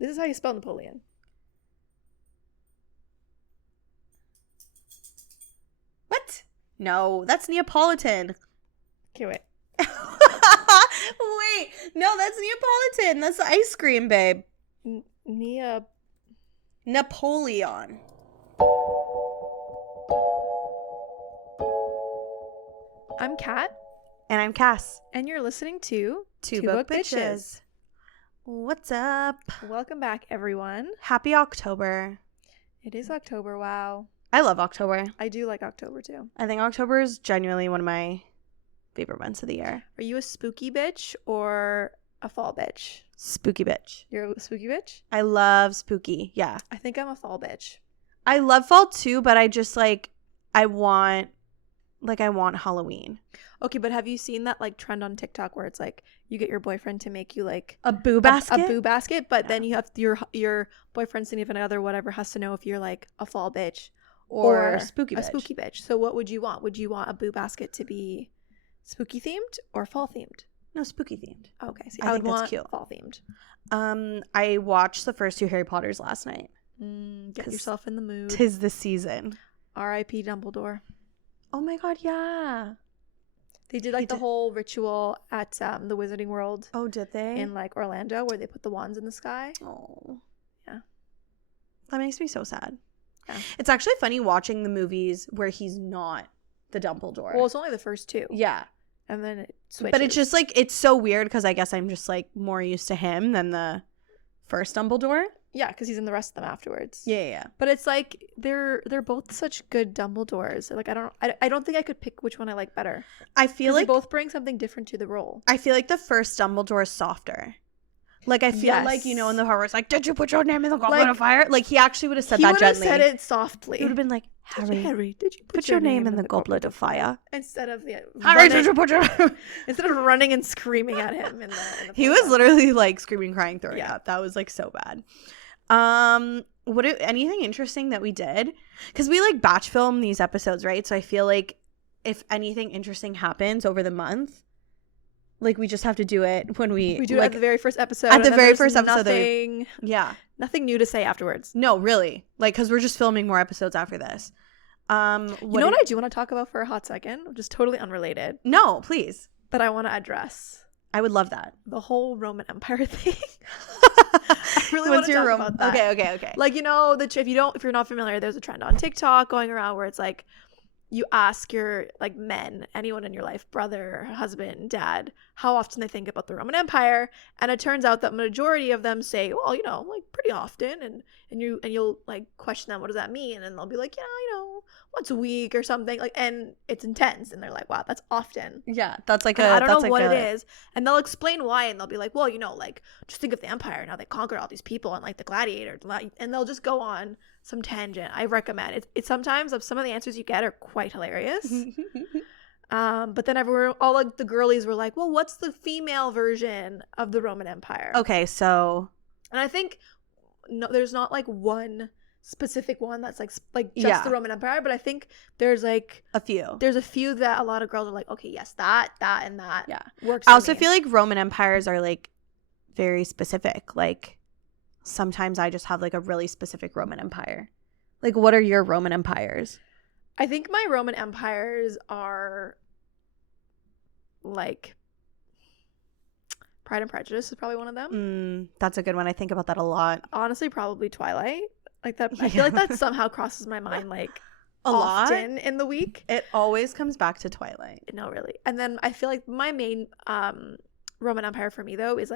This is how you spell Napoleon. What? No, that's Neapolitan. Okay, wait. Wait, no, that's Neapolitan. That's the ice cream, babe. Napoleon. I'm Kat. And I'm Cass. And you're listening to Two Book Bitches. What's up? Welcome back, everyone. Happy October. It is October, wow. I love October. I do like October, too. I think October is genuinely one of my favorite months of the year. Are you a spooky bitch or a fall bitch? Spooky bitch. You're a spooky bitch? I love spooky, yeah. I think I'm a fall bitch. I love fall, too, but I just, I want Halloween. Okay, but have you seen that trend on TikTok where it's you get your boyfriend to make you a boo basket? A boo basket, but then you have your boyfriend's significant other, whatever, has to know if you're a fall bitch or a spooky bitch. A spooky bitch. So what would you want? Would you want a boo basket to be spooky themed or fall themed? No, spooky themed. Okay, see, I would think that's want cute. Fall themed. I watched the first 2 Harry Potters last night. Get yourself in the mood. 'Tis the season. R.I.P. Dumbledore. Oh my god, yeah. They did the whole ritual at the Wizarding World. Oh, did they? In Orlando, where they put the wands in the sky. Oh. Yeah. That makes me so sad. Yeah. It's actually funny watching the movies where he's not the Dumbledore. Well, it's only the first 2. Yeah. And then it switches. But it's just it's so weird because I guess I'm just more used to him than the first Dumbledore. Yeah, because he's in the rest of them afterwards. Yeah. But it's they're both such good Dumbledores. I don't think I could pick which one I like better. I feel they both bring something different to the role. I feel like the first Dumbledore is softer. I feel in the horror, it's did you put your name in the goblet of fire? He actually would have said that gently. He would have said it softly. It would have been Harry, did you put your name in the goblet of fire? Instead of Harry, did you put your instead of running and screaming at him in the he was literally screaming, crying, throwing up. That was so bad. Anything interesting that we did? Because we batch film these episodes, right? So I feel if anything interesting happens over the month, we just have to do it when we do it at the very first episode. At the very first episode, nothing new to say afterwards. No, really, because we're just filming more episodes after this. You know what I do want to talk about for a hot second, just totally unrelated. No, please. But I want to address. I would love that. The whole Roman Empire thing. I really want to talk about that. Okay. If you're not familiar, there's a trend on TikTok going around where it's you ask your men, anyone in your life, brother, husband, dad, how often they think about the Roman Empire, and it turns out that majority of them say, well, pretty often, and you'll question them, what does that mean? And they'll be once a week or something, and it's intense, and they're wow, that's often. Yeah, that's I don't know what it is, and they'll explain why, and they'll be well, just think of the empire, now they conquered all these people, and the gladiators, and they'll just go on some tangent. I recommend it. It's sometimes some of the answers you get are quite hilarious. But then all the girlies were well, what's the female version of the Roman Empire? Okay, so, and I think there's not one specific one that's just the Roman Empire, but I think there's a few. There's a few that a lot of girls are okay, yes, that and that. Yeah, works. I also feel Roman empires are very specific. Sometimes I just have a really specific Roman empire. What are your Roman empires? I think my Roman empires are Pride and Prejudice is probably one of them. That's a good one. I think about that a lot. Honestly, probably Twilight. That I feel that somehow crosses my mind a often lot in the week. It always comes back to Twilight. No, really. And then I feel my main Roman empire for me though is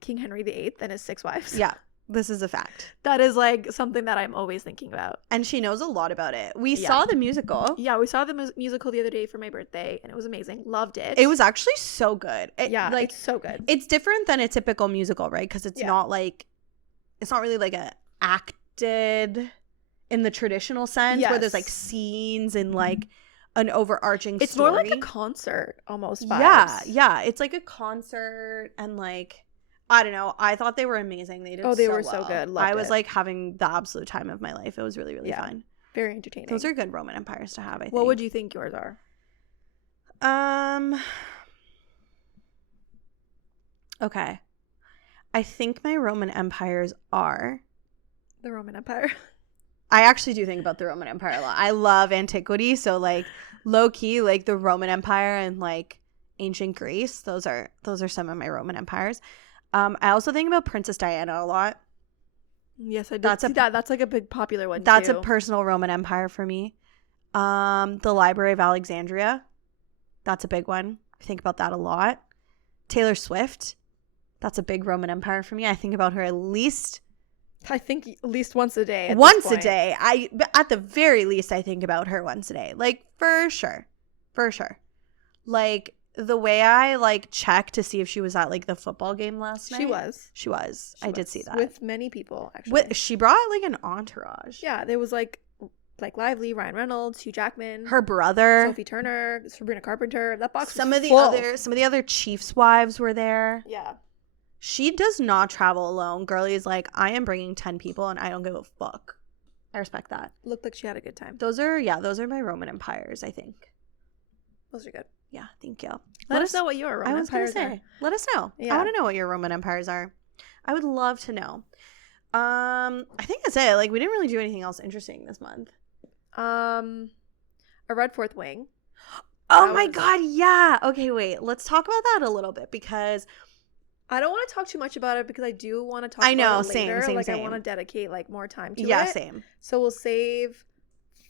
King Henry VIII and his 6 wives. Yeah, this is a fact. That is something that I'm always thinking about. And she knows a lot about it. We saw the musical. Yeah, we saw the musical the other day for my birthday, and it was amazing. Loved it. It was actually so good. It's so good. It's different than a typical musical, right? Because it's not it's not really a acted in the traditional sense where there's scenes and an overarching it's story. More like a concert almost vibes. Yeah. It's a concert and I don't know. I thought they were amazing. They did. They were so good. Loved I was having the absolute time of my life. It was really, really fun. Very entertaining. Those are good Roman empires to have. I think. What would you think yours are? Okay. I think my Roman empires are the Roman Empire. I actually do think about the Roman Empire a lot. I love antiquity, so like low key, like the Roman Empire and like ancient Greece. Those are some of my Roman empires. I also think about Princess Diana a lot. Yes, I did see that. That's like a big popular one. That's a personal Roman Empire for me. The Library of Alexandria. That's a big one. I think about that a lot. Taylor Swift. That's a big Roman Empire for me. I think about her at least once a day. Once a day. At the very least, I think about her once a day. Like, for sure. For sure. Like, the way I, like, checked to see if she was at, like, the football game last night. She was. I did see that. With many people, actually. She brought, like, an entourage. Yeah, there was, like Lively, Ryan Reynolds, Hugh Jackman, her brother, Sophie Turner, Sabrina Carpenter. That box some was of the full. Some of the other Chiefs' wives were there. Yeah. She does not travel alone. Girlie is like, I am bringing 10 people and I don't give a fuck. I respect that. Looked like she had a good time. Those are my Roman empires, I think. Those are good. Yeah, thank you. Let us know what your Roman empires are. Let us know. Yeah. I want to know what your Roman empires are. I would love to know. I think that's it. Like, we didn't really do anything else interesting this month. I read Fourth Wing. Oh my god, yeah. Okay, wait. Let's talk about that a little bit because I don't want to talk too much about it because I do want to talk about it later. Same. I want to dedicate like more time to it. Yeah, same. So we'll save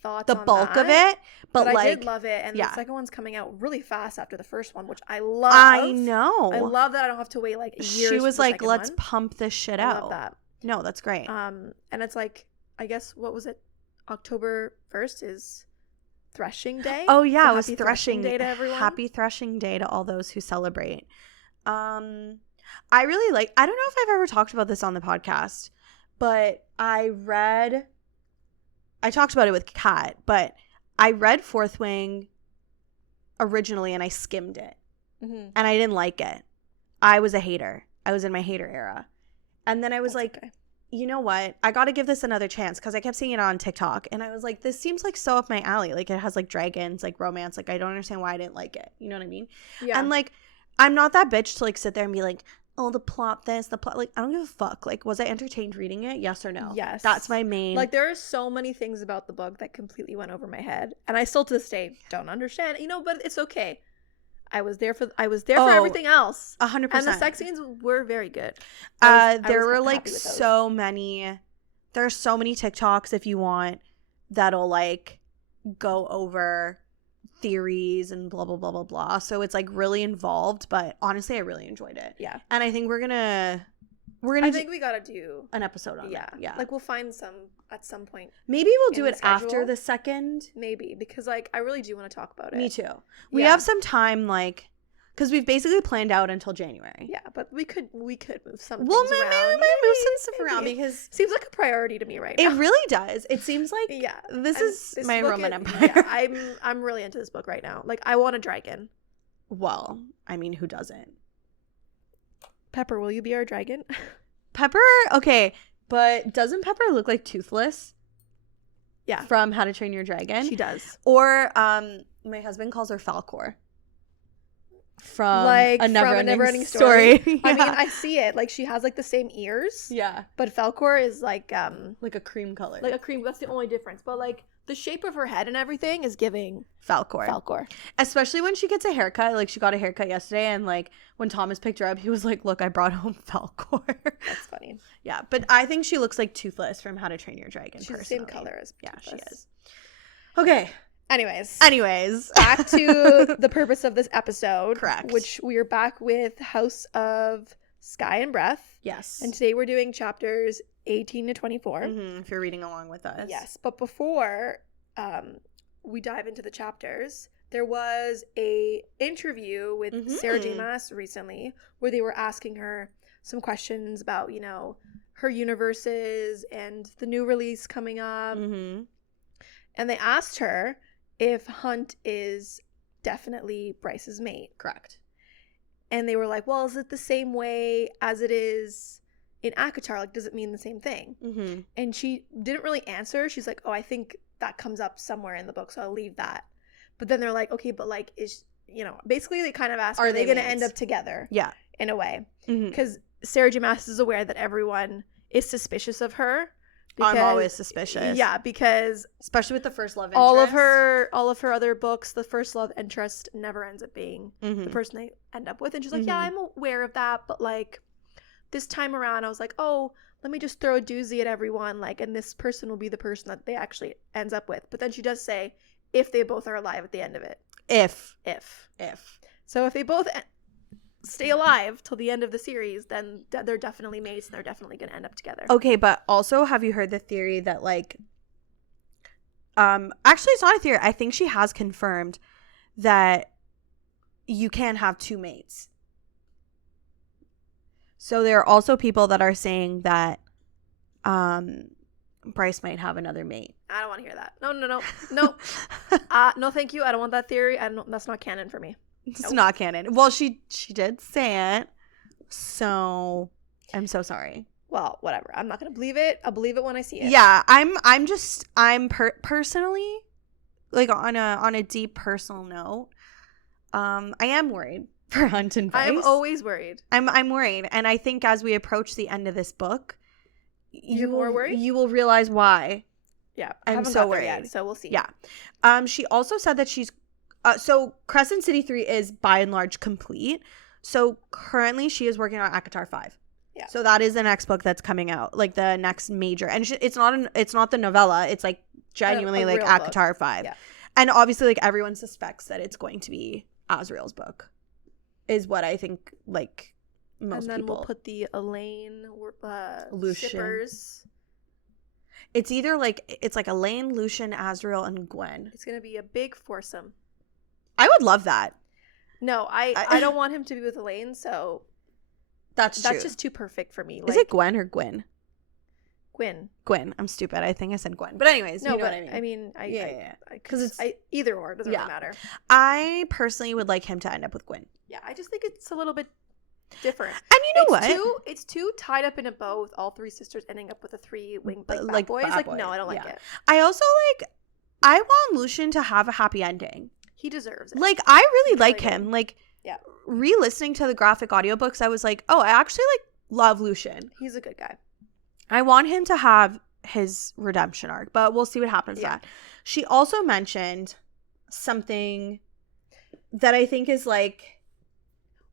thoughts the on bulk that. of it. But I like, did love it. And the second one's coming out really fast after the first one, which I love. I know. I love that I don't have to wait like years. She was for the like, let's pump this shit out. I love that. No, that's great. And it's like, I guess, what was it? October 1st is Threshing Day. Oh yeah, so it was Threshing Day to everyone. Happy Threshing Day to all those who celebrate. I really like, I don't know if I've ever talked about this on the podcast, but I talked about it with Kat, but I read Fourth Wing originally and I skimmed it. Mm-hmm. And I didn't like it. I was a hater. I was in my hater era. And then I was okay. You know what? I got to give this another chance because I kept seeing it on TikTok and I was like, this seems like so up my alley. Like, it has like dragons, like romance. Like, I don't understand why I didn't like it. You know what I mean? Yeah. And like, I'm not that bitch to like sit there and be like, oh, the plot, like, I don't give a fuck. Like, was I entertained reading it? Yes or no? Yes. That's my main. Like, there are so many things about the book that completely went over my head. And I still to this day don't understand, but it's okay. I was there for everything else. 100%. And the sex scenes were very good. There were like so many TikToks if you want that'll like go over theories and blah blah blah blah blah. So it's like really involved, but honestly I really enjoyed it. Yeah. And I think we're gonna I think we gotta do an episode on it. Yeah. Like we'll find some at some point. Maybe we'll do it after the second. Maybe, because like I really do want to talk about it. Me too. We have some time, like, because we've basically planned out until January. Yeah, but we could move some things around. Maybe we might move some stuff around because seems like a priority to me right now. It really does. It seems like this is my Roman Empire. Yeah, I'm really into this book right now. Like, I want a dragon. Well, I mean, who doesn't? Pepper, will you be our dragon? Pepper, okay, but doesn't Pepper look like Toothless? Yeah. From How to Train Your Dragon? She does. Or my husband calls her Falcor. From a never-ending story. Yeah. I mean, I see it. Like, she has like the same ears. Yeah. But Falcor is like a cream color. Like a cream. That's the only difference. But like the shape of her head and everything is giving Falcor. Especially when she gets a haircut. Like, she got a haircut yesterday, and like when Thomas picked her up, he was like, "Look, I brought home Falcor." That's funny. Yeah, but I think she looks like Toothless from How to Train Your Dragon. She's the same color as Toothless. Yeah, she is. Okay. Anyways, back to the purpose of this episode. Correct. Which we are back with House of Sky and Breath. Yes. And today we're doing chapters 18 to 24. If you're reading along with us. Yes. But before we dive into the chapters, there was a interview with Sarah J. Maas recently where they were asking her some questions about, her universes and the new release coming up. Mm-hmm. And they asked her if Hunt is definitely Bryce's mate. Correct. And they were like, well, is it the same way as it is in ACOTAR? Like, does it mean the same thing? Mm-hmm. And she didn't really answer. She's like, oh, I think that comes up somewhere in the book, so I'll leave that. But then they're like, okay, but like, basically they kind of asked, are they going to end up together? Yeah. In a way. Because Sarah J. Maas is aware that everyone is suspicious of her. I'm always suspicious. Yeah, because especially with the first love interest. All of her other books, the first love interest never ends up being the person they end up with. And she's like, yeah, I'm aware of that, but like this time around I was like, oh, let me just throw a doozy at everyone, like, and this person will be the person that they actually ends up with. But then she does say if they both are alive at the end of it. If. So if they both stay alive till the end of the series, then they're definitely mates and they're definitely going to end up together. Okay, but also, have you heard the theory that, like, actually it's not a theory, I think she has confirmed that you can't have two mates. So there are also people that are saying that Bryce might have another mate. I don't want to hear that. No. No, thank you. I don't want that theory. That's not canon for me. It's not canon. Well, she did say it, so I'm so sorry. Well, whatever. I'm not gonna believe it. I'll believe it when I see it. Yeah, I'm personally, like, on a deep personal note, I am worried for Hunt and Bryce. I'm always worried. I'm worried, and I think as we approach the end of this book, you're more worried. You will realize why. Yeah, I'm so worried. Yet, so we'll see. Yeah. She also said that she's. So Crescent City 3 is by and large complete. So currently she is working on ACOTAR 5. Yeah. So that is the next book that's coming out, like the next major. And it's not the novella. It's like genuinely like ACOTAR 5. Yeah. And obviously like everyone suspects that it's going to be Azrael's book, is what I think, like, most people. And then we'll put the Elaine Lucian. shippers. It's either like, it's like Elaine, Lucian, Azrael, and Gwen. It's going to be a big foursome. I would love that. No, I don't want him to be with Elaine, so that's just too perfect for me. Is it Gwen or Gwyn? Gwyn. I'm stupid. I think I said Gwen. But anyways, no, you know but what I mean. I mean, yeah. Because it's either or. It doesn't really matter. I personally would like him to end up with Gwyn. Yeah, I just think it's a little bit different. And you know what? It's too tied up in a bow with all three sisters ending up with a three-winged like boys. Like, no, I don't like it. I also I want Lucian to have a happy ending. He deserves it. Like, I really like him. Like, yeah. Re-listening to the graphic audiobooks, I was like, oh, I actually love Lucian. He's a good guy. I want him to have his redemption arc, but we'll see what happens with that. She also mentioned something that I think is like,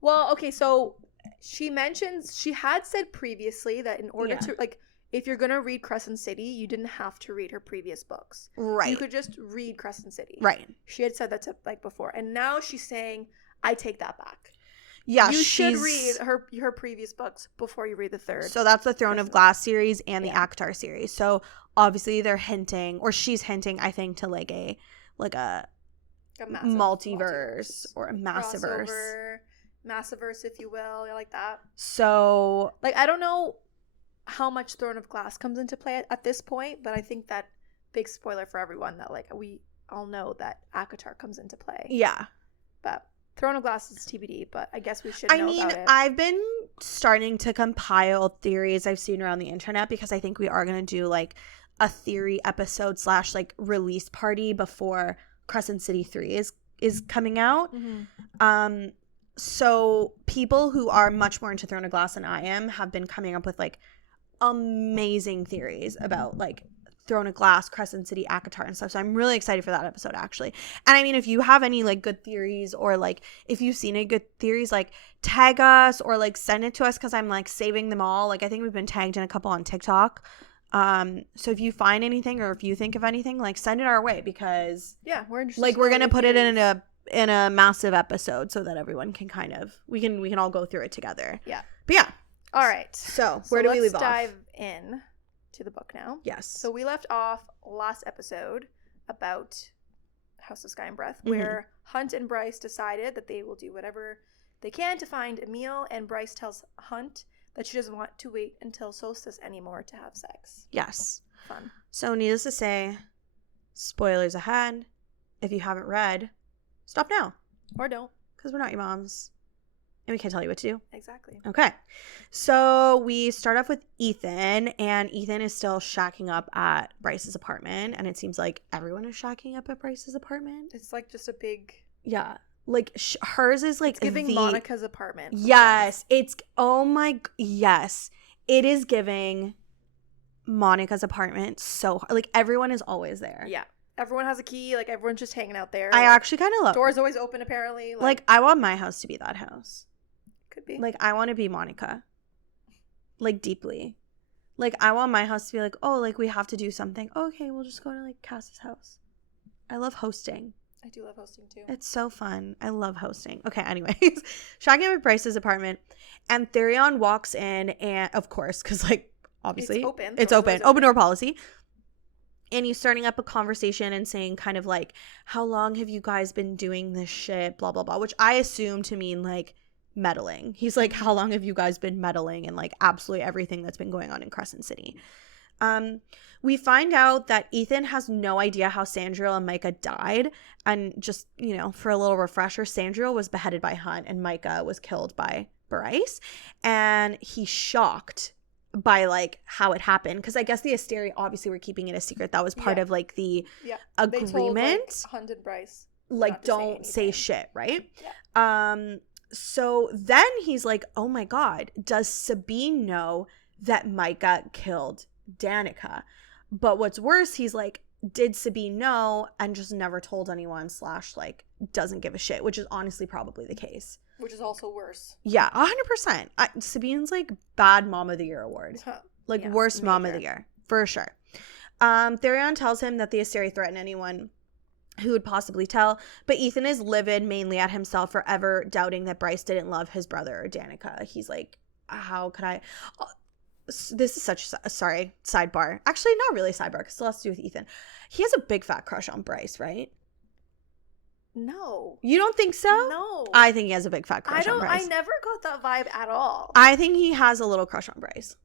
well, okay, so she had said previously that in order to, like, if you're going to read Crescent City, you didn't have to read her previous books. Right. You could just read Crescent City. Right. She had said that to, like, before. And now she's saying, I take that back. Yeah, you should read her previous books before you read the third. So that's the Throne of Glass series and the ACOTAR series. So obviously they're hinting, or she's hinting, I think, to like a multiverse or a massiverse. Massiverse, if you will. I like that. So, like, I don't know how much Throne of Glass comes into play at this point, but I think that big spoiler for everyone that, like, we all know that ACOTAR comes into play. Yeah. But Throne of Glass is TBD, but I guess we should know about it. I've been starting to compile theories I've seen around the internet, because I think we are going to do like a theory episode / like release party before Crescent City 3 is coming out. Mm-hmm. So people who are much more into Throne of Glass than I am have been coming up with like amazing theories about like Throne of Glass, Crescent City, ACOTAR and stuff. So I'm really excited for that episode, actually. And I mean, if you have any like good theories, or like if you've seen any good theories, like tag us or like send it to us, because I'm like saving them all. Like, I think we've been tagged in a couple on TikTok. So if you find anything, or if you think of anything, like, send it our way, because we're interested. Like, we're gonna put it in a massive episode so that everyone can kind of we can all go through it together. Yeah. But yeah. All right. So where do we leave off? Let's dive in to the book now. Yes. So we left off last episode about House of Sky and Breath, where Hunt and Bryce decided that they will do whatever they can to find Emil, and Bryce tells Hunt that she doesn't want to wait until solstice anymore to have sex. Yes. Fun. So needless to say, spoilers ahead. If you haven't read, stop now. Or don't. Because we're not your moms. And we can't tell you what to do. Exactly. Okay. So we start off with Ethan, and Ethan is still shacking up at Bryce's apartment, and it seems like everyone is shacking up at Bryce's apartment. It's like just a big... Yeah. Like hers is like it's giving Monica's apartment. Yes, it's yes, it is giving Monica's apartment. So like everyone is always there. Yeah, everyone has a key. Like everyone's just hanging out there. I actually kind of love doors always open. Apparently, like I want my house to be that house. Could be. Like I want to be Monica. Like deeply. Like I want my house to be like, oh, like we have to do something. Okay, we'll just go to like Cass's house. I love hosting. I do love hosting too. It's so fun. I love hosting. Okay, anyways. Shocking at Bryce's apartment. And Therion walks in and, of course, because like, obviously. It's open. Open door policy. And he's starting up a conversation and saying kind of like, how long have you guys been doing this shit? Blah, blah, blah. Which I assume to mean like meddling. He's like, how long have you guys been meddling in like absolutely everything that's been going on in Crescent City? We find out that Ethan has no idea how Sandriel and Micah died. And just, you know, for a little refresher, Sandriel was beheaded by Hunt and Micah was killed by Bryce. And he's shocked by like how it happened. Because I guess the Asteri obviously were keeping it a secret. That was part of like the agreement. They told, like, Hunt and Bryce. Like, don't say shit, right? Yeah. So then he's like, oh my God, does Sabine know that Micah killed Danica? But what's worse, he's like, did Sabine know and just never told anyone / like doesn't give a shit, which is honestly probably the case. Which is also worse. Yeah, 100%. Sabine's like bad mom of the year award. Like worst mom of the year, for sure. Therion tells him that the Asteri threaten anyone who would possibly tell, but Ethan is livid mainly at himself for ever doubting that Bryce didn't love his brother or Danica. He's like, how could I... This is such a sidebar. Actually, not really sidebar because it still has to do with Ethan. He has a big fat crush on Bryce, right? No. You don't think so? No. I think he has a big fat crush on Bryce. I never got that vibe at all. I think he has a little crush on Bryce.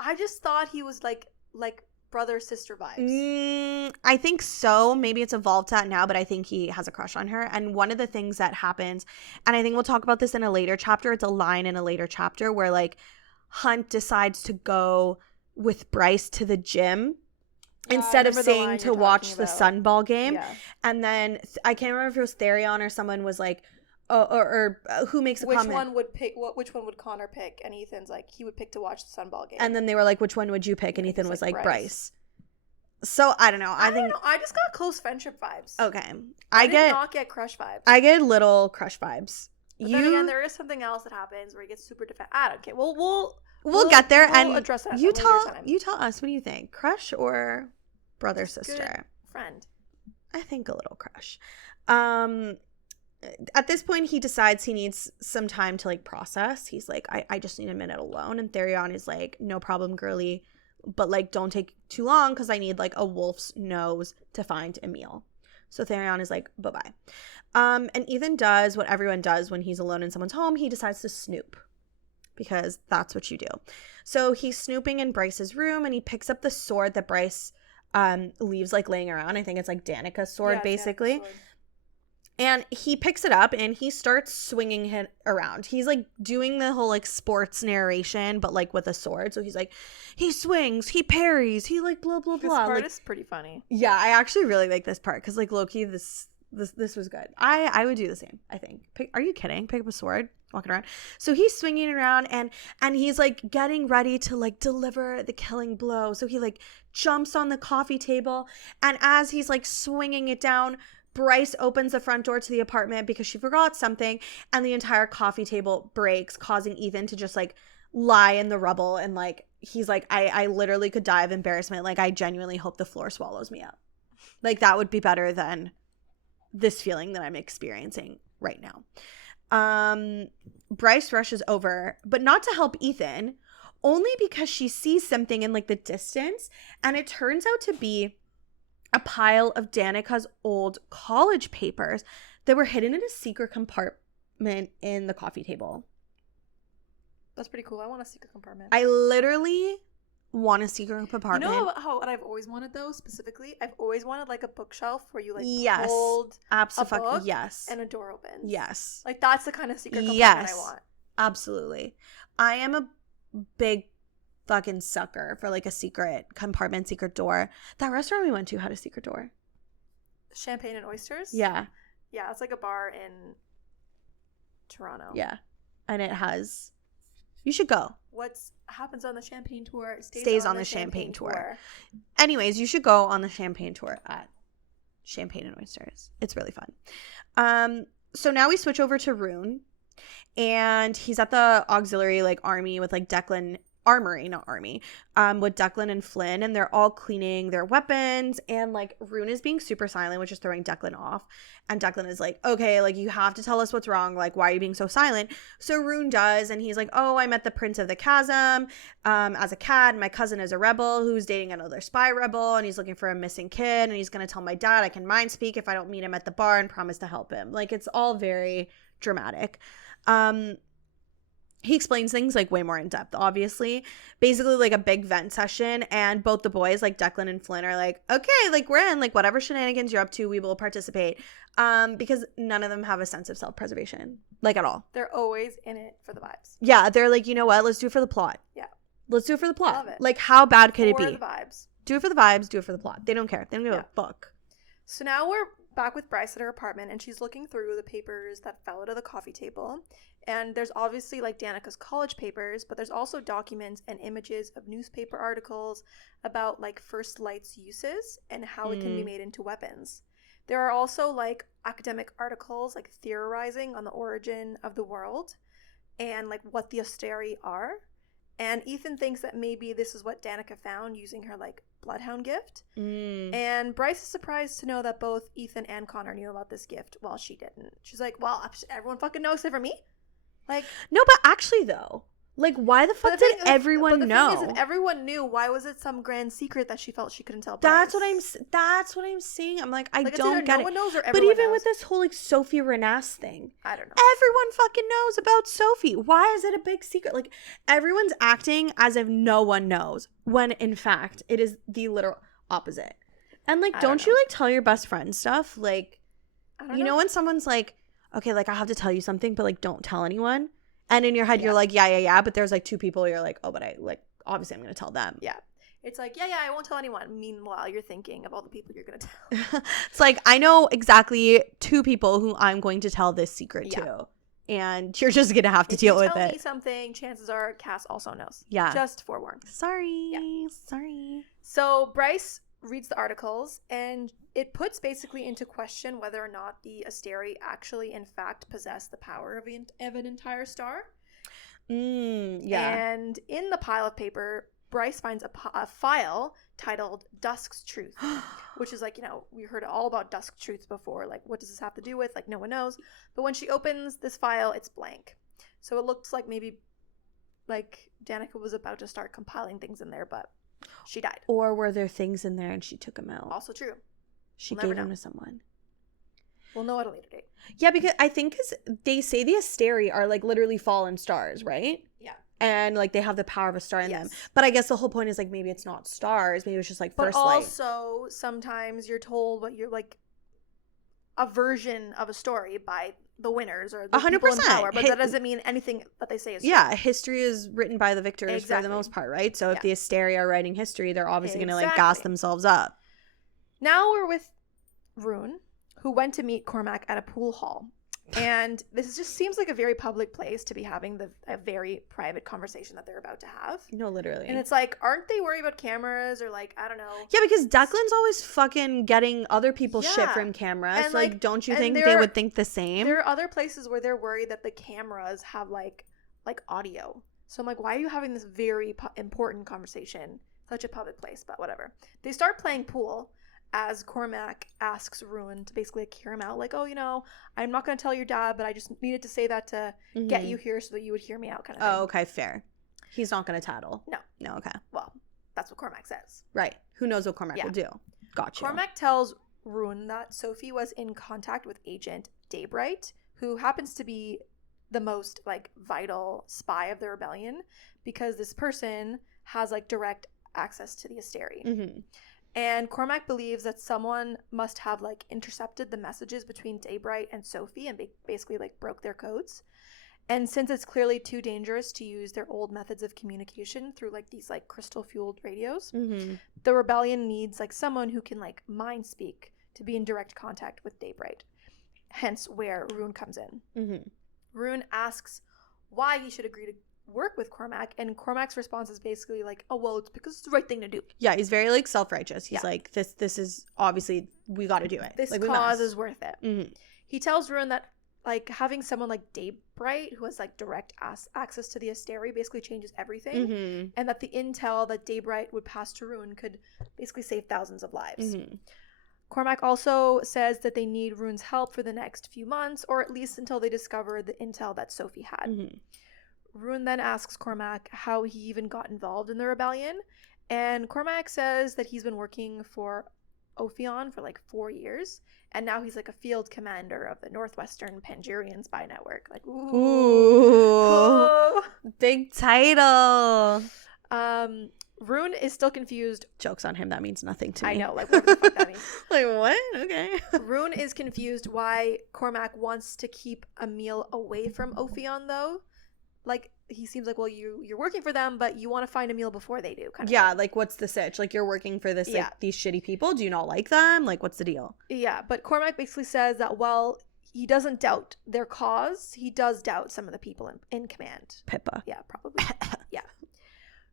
I just thought he was like brother sister vibes. I think so. Maybe it's evolved to that now, but I think he has a crush on her. And one of the things that happens, and I think we'll talk about this in a later chapter. It's a line in a later chapter where like Hunt decides to go with Bryce to the gym instead of staying to watch the Sunball game. Yeah. And then I can't remember if it was Therion or someone was like, or who makes a comment. Which one would Connor pick? And Ethan's like, he would pick to watch the Sunball game. And then they were like, which one would you pick? And Ethan was like, Bryce. So I don't know. I think I just got close friendship vibes. Okay. I did not get crush vibes. I get little crush vibes. But then again, there is something else that happens where he gets super defensive. Okay, we'll get there and address that. You tell us. What do you think? Crush or brother sister? Friend. I think a little crush. At this point, he decides he needs some time to like process. He's like, I just need a minute alone. And Therion is like, no problem, girly, but like don't take too long because I need like a wolf's nose to find Emil. So Therion is like, bye-bye. And Ethan does what everyone does when he's alone in someone's home. He decides to snoop because that's what you do. So he's snooping in Bryce's room and he picks up the sword that Bryce leaves like laying around. I think it's like Danica's sword, basically. Danica's sword. And he picks it up and he starts swinging it around. He's like doing the whole like sports narration, but like with a sword. So he's like, he swings, he parries, he like blah, blah, blah. This part like, is pretty funny. Yeah, I actually really like this part because like low-key, this was good. I would do the same, I think. Are you kidding? Pick up a sword, walking around. So he's swinging around and he's like getting ready to like deliver the killing blow. So he like jumps on the coffee table. And as he's like swinging it down, Bryce opens the front door to the apartment because she forgot something, and the entire coffee table breaks, causing Ethan to just like lie in the rubble. And like he's like, I literally could die of embarrassment. Like I genuinely hope the floor swallows me up. Like that would be better than this feeling that I'm experiencing right now. Bryce rushes over, but not to help Ethan, only because she sees something in like the distance, and it turns out to be a pile of Danica's old college papers that were hidden in a secret compartment in the coffee table. That's pretty cool. I want a secret compartment. I literally want a secret compartment. You know what I've always wanted though, specifically? I've always wanted like a bookshelf where you like hold a book and a door opens. Yes. Like that's the kind of secret compartment I want. Absolutely. I am a big fucking sucker for like a secret compartment, secret door. That restaurant we went to had a secret door. Champagne and oysters? Yeah. Yeah, it's like a bar in Toronto. Yeah. And it has... You should go. What happens on the Champagne tour Stays on the Champagne tour. Anyways, you should go on the Champagne tour at Champagne and Oysters. It's really fun. So now we switch over to Rune. And he's at the auxiliary, like, army with, like, Declan... Armory, not army. With Declan and Flynn. And they're all cleaning their weapons. And, like, Rune is being super silent, which is throwing Declan off. And Declan is like, okay, like, you have to tell us what's wrong. Like, why are you being so silent? So Rune does. And he's like, oh, I met the Prince of the Chasm as a cad. My cousin is a rebel who's dating another spy rebel. And he's looking for a missing kid. And he's going to tell my dad I can mind speak if I don't meet him at the bar and promise to help him. Like, it's all very dramatic. He explains things, like, way more in depth, obviously. Basically, like, a big vent session, and both the boys, like, Declan and Flynn, are like, okay, like, we're in, like, whatever shenanigans you're up to, we will participate. Because none of them have a sense of self-preservation, like, at all. They're always in it for the vibes. Yeah, they're like, you know what, let's do it for the plot. Yeah. Let's do it for the plot. Love it. Like, how bad could it be? For the vibes. Do it for the vibes, do it for the plot. They don't care. They don't give a fuck. So now we're back with Bryce at her apartment, and she's looking through the papers that fell out of the coffee table. And there's obviously, like, Danica's college papers, but there's also documents and images of newspaper articles about, like, First Light's uses and how it can be made into weapons. There are also, like, academic articles, like, theorizing on the origin of the world and, like, what the Asteri are. And Ethan thinks that maybe this is what Danica found using her, like, bloodhound gift. And Bryce is surprised to know that both Ethan and Connor knew about this gift while she didn't. She's like, well, everyone fucking knows except for me. Like, no, but actually, though, like, why the fuck did everyone know? Thing is, if everyone knew, why was it some grand secret that she felt she couldn't tell That's Bryce? what I'm saying. I'm like, I like, don't get no it. one knows or but everyone even knows. with this whole, like, Sophie Renas thing, I don't know. everyone fucking knows about Sophie. Why is it a big secret? Like, everyone's acting as if no one knows, when in fact it is the literal opposite. And, like, don't you, like, tell your best friend stuff? Like, you know when someone's like, okay, like, I have to tell you something, but, like, don't tell anyone. And in your head, you're like, yeah. But there's, like, two people. You're like, oh, but I, like, obviously I'm going to tell them. Yeah. It's like, yeah, I won't tell anyone. Meanwhile, you're thinking of all the people you're going to tell. It's like, I know exactly two people who I'm going to tell this secret to. And you're just going to have to deal with it. If you tell me something, chances are Cass also knows. Yeah. Just forewarned. Sorry. So Bryce reads the articles, and it puts basically into question whether or not the Asteri actually, in fact, possess the power of an entire star. Yeah. And in the pile of paper, Bryce finds a file titled Dusk's Truth, which is like, you know, we heard all about Dusk's Truth before. Like, what does this have to do with? Like, no one knows. But when she opens this file, it's blank. So it looks like maybe, like, Danica was about to start compiling things in there, but she died. Or were there things in there and she took them out? Also true. She gave them to someone. We'll know at a later date. Yeah, because I think they say the Asteri are, like, literally fallen stars, right? Yeah. And, like, they have the power of a star in them. But I guess the whole point is, like, maybe it's not stars. Maybe it's just, like, first light. But also, sometimes you're told what you're, like, a version of a story by the winners or the 100%. People in power. But that doesn't mean anything that they say is true. Yeah, history is written by the victors for the most part, right? So if the Asteri are writing history, they're obviously going to, like, gas themselves up. Now we're with Rune, who went to meet Cormac at a pool hall. And this just seems like a very public place to be having a very private conversation that they're about to have. No, literally. And it's like, aren't they worried about cameras or, like, I don't know. Yeah, because Declan's always fucking getting other people's shit from cameras. And, like, don't you think they would think the same? There are other places where they're worried that the cameras have, like audio. So I'm like, why are you having this very important conversation? Such a public place, but whatever. They start playing pool as Cormac asks Rune to basically hear him out. Like, oh, you know, I'm not going to tell your dad, but I just needed to say that to get you here so that you would hear me out kind of thing. Oh, okay, fair. He's not going to tattle. No, okay. Well, that's what Cormac says. Right. Who knows what Cormac will do. Gotcha. Cormac tells Rune that Sophie was in contact with Agent Daybright, who happens to be the most, like, vital spy of the rebellion, because this person has, like, direct access to the Asteri. And Cormac believes that someone must have, like, intercepted the messages between Daybright and Sophie and basically, like, broke their codes. And since it's clearly too dangerous to use their old methods of communication through, like, these, like, crystal-fueled radios, the rebellion needs, like, someone who can, like, mind speak to be in direct contact with Daybright. hence where Rune comes in. Mm-hmm. Rune asks why he should agree to work with Cormac, and Cormac's response is basically like, oh, well, it's because it's the right thing to do. Yeah, he's very, like, self-righteous. He's like, this is obviously, we got to do it. This like, cause is worth it. Mm-hmm. He tells Rune that, like, having someone like Daybright, who has, like, direct access to the Asteri, basically changes everything, Mm-hmm. and that the intel that Daybright would pass to Rune could basically save thousands of lives. Mm-hmm. Cormac also says that they need Rune's help for the next few months, or at least until they discover the intel that Sophie had. Mm-hmm. Rune then asks Cormac how he even got involved in the rebellion, and Cormac says that he's been working for F.C.N.P.S.N for like 4 years, and now he's like a field commander of the Northwestern Pangerian spy network. Like, ooh. Big title. Rune is still confused. Joke's on him. That means nothing to me. I know, like, what the fuck that means. Like, what? Okay. Rune is confused why Cormac wants to keep Emil away from F.C.N.P.S.N, though. Like, he seems like, well, you're working for them, but you want to find Emil before they do, kind of thing. Like, what's the sitch? Like, you're working for this, like, these shitty people? Do you not like them? Like, what's the deal? Yeah, but Cormac basically says that, well, he doesn't doubt their cause. He does doubt some of the people in command. Pippa. Yeah, probably. Yeah.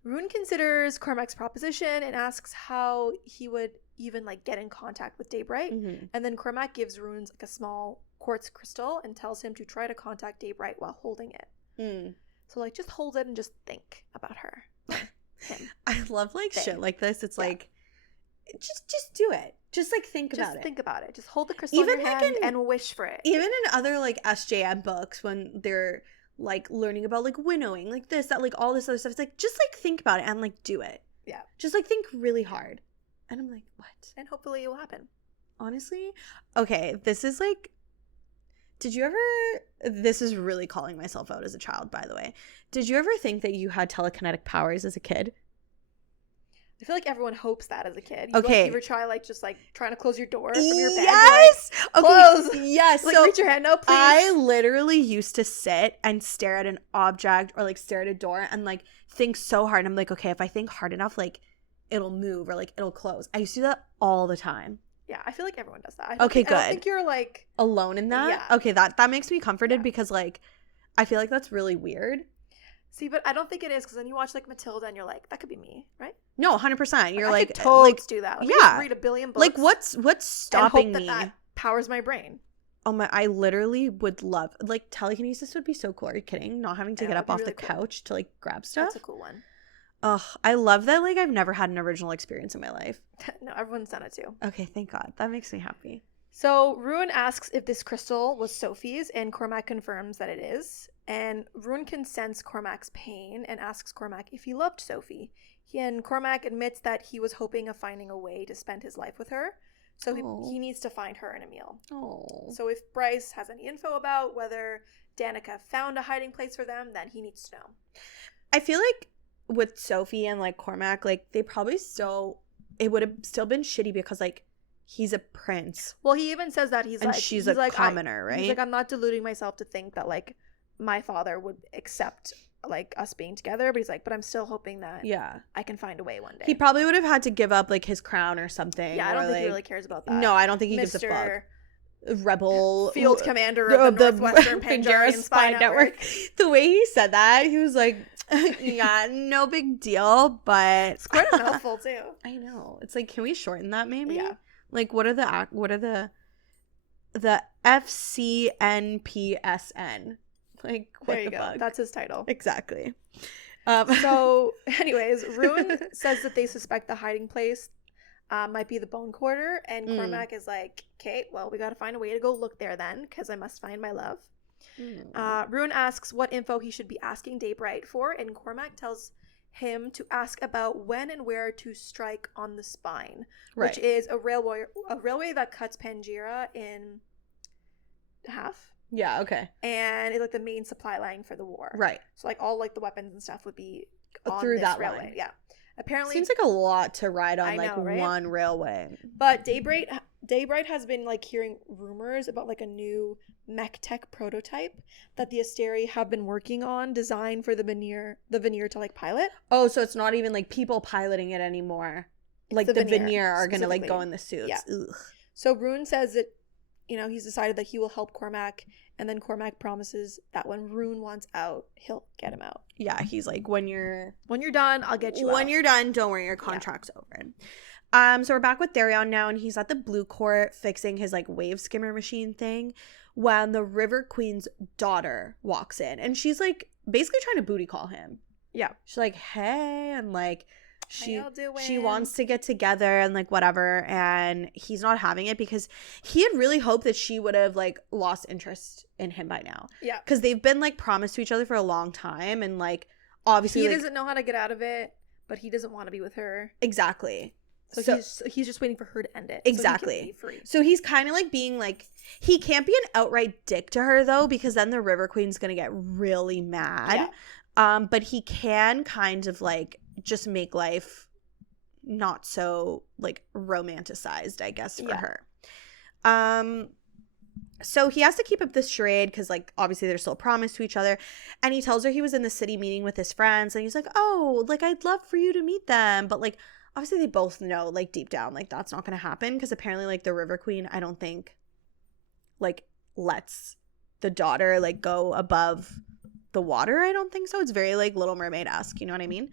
Rune considers Cormac's proposition and asks how he would even, like, get in contact with Daybright. Mm-hmm. And then Cormac gives Rune, like, a small quartz crystal and tells him to try to contact Daybright while holding it. Mm. So, like, just hold it and just think about her. Him. I love, like, shit like this. It's like, just do it. Just, like, think about it. Just think about it. Just hold the crystal in your hand and wish for it. Even in other, like, SJM books when they're, like, learning about, like, winnowing, like this, that, like, all this other stuff. It's like, just, like, think about it and, like, do it. Yeah. Just, like, think really hard. And I'm like, what? And hopefully it will happen. Honestly? Okay, this is, like, did you ever, this is really calling myself out as a child, by the way. Did you ever think that you had telekinetic powers as a kid? I feel like everyone hopes that as a kid. Okay. Like, you ever try, like, just, like, trying to close your door from your bed? Yes! Like, close! Okay, yes. Like, so reach your hand up, please. I literally used to sit and stare at an object or, like, stare at a door and, like, think so hard. And I'm like, okay, if I think hard enough, like, it'll move or, like, it'll close. I used to do that all the time. Yeah, I feel like everyone does that. Okay, good. I don't think you're, like, alone in that? Yeah. Okay, that makes me comforted because, like, I feel like that's really weird. See, but I don't think it is, because then you watch, like, Matilda and you're like, that could be me, right? No, 100%. You're I like, could totes like, do that. Like, yeah. just read a billion books. Like, what's stopping and hope me? that powers my brain. Oh my, I literally would love, like, telekinesis would be so cool. Are you kidding? Not having to get up off the couch to, like, grab stuff. That's a cool one. Ugh, I love that, like, I've never had an original experience in my life. No, everyone's done it too. Okay, thank God. That makes me happy. So Rune asks if this crystal was Sophie's, and Cormac confirms that it is. And Rune can sense Cormac's pain and asks Cormac if he loved Sophie. And Cormac admits that he was hoping of finding a way to spend his life with her. So he needs to find her and Emil. Oh. So if Bryce has any info about whether Danica found a hiding place for them, then he needs to know. I feel like with Sophie and, like, Cormac, like, they probably still, it would have still been shitty because, like, he's a prince. Well, he even says that and she's a commoner, right? He's like, I'm not deluding myself to think that, like, my father would accept, like, us being together, but he's like, but I'm still hoping that I can find a way one day. He probably would have had to give up, like, his crown or something. Yeah, I don't think like, he really cares about that. No, I don't think he gives a fuck. Rebel field commander of the Northwestern Pangerian spy network. The way he said that, he was like, yeah, no big deal, but it's quite a mouthful too. I know. It's like, can we shorten that maybe? Yeah. Like, what are the F.C.N.P.S.N? Like, what there you the go. fuck? That's his title. Exactly. So, anyways, Rune says that they suspect the hiding place might be the Bone Quarter, and Cormac is like, okay, well, we gotta find a way to go look there then, because I must find my love. Rune asks what info he should be asking Daybright for, and Cormac tells him to ask about when and where to strike on the spine, which is a railway that cuts Pangaea in half. Yeah, okay. And it's like the main supply line for the war. Right. So, like, all, like, the weapons and stuff would be on through this that railway. line. Yeah. Apparently, seems like a lot to ride on, I know, right? one railway. But Daybright has been, like, hearing rumors about, like, a new mech tech prototype that the Asteri have been working on, designed for the Veneer to, like, pilot. Oh, so it's not even, like, people piloting it anymore. Like, the Veneer are gonna, like, go in the suits. Yeah. So Rune says that you know, he's decided that he will help Cormac, and then Cormac promises that when Rune wants out, he'll get him out. Yeah, he's like, when you're done, I'll get you out. When you're done, don't worry, your contract's over. So we're back with Therion now, and he's at the Blue Court fixing his like wave skimmer machine thing when the River Queen's daughter walks in, and she's like basically trying to booty call him. Yeah. She's like, hey, and like she doing? wants to get together and like whatever, and he's not having it because he had really hoped that she would have like lost interest in him by now. Yeah. Because they've been like promised to each other for a long time, and like obviously he like, doesn't know how to get out of it, but he doesn't want to be with her. Exactly. So he's just waiting for her to end it. Exactly. So he can be free. So he's kind of like being like, he can't be an outright dick to her though, because then the River Queen's gonna get really mad. Yeah. But he can kind of like just make life not so like romanticized, I guess, for her. So he has to keep up this charade because like obviously they're still a promise to each other, and he tells her he was in the city meeting with his friends, and he's like, oh, like I'd love for you to meet them, but like obviously they both know like deep down like that's not gonna happen, because apparently like the River Queen, I don't think like lets the daughter like go above the water. I don't think so. It's very like Little Mermaid-esque, you know what I mean?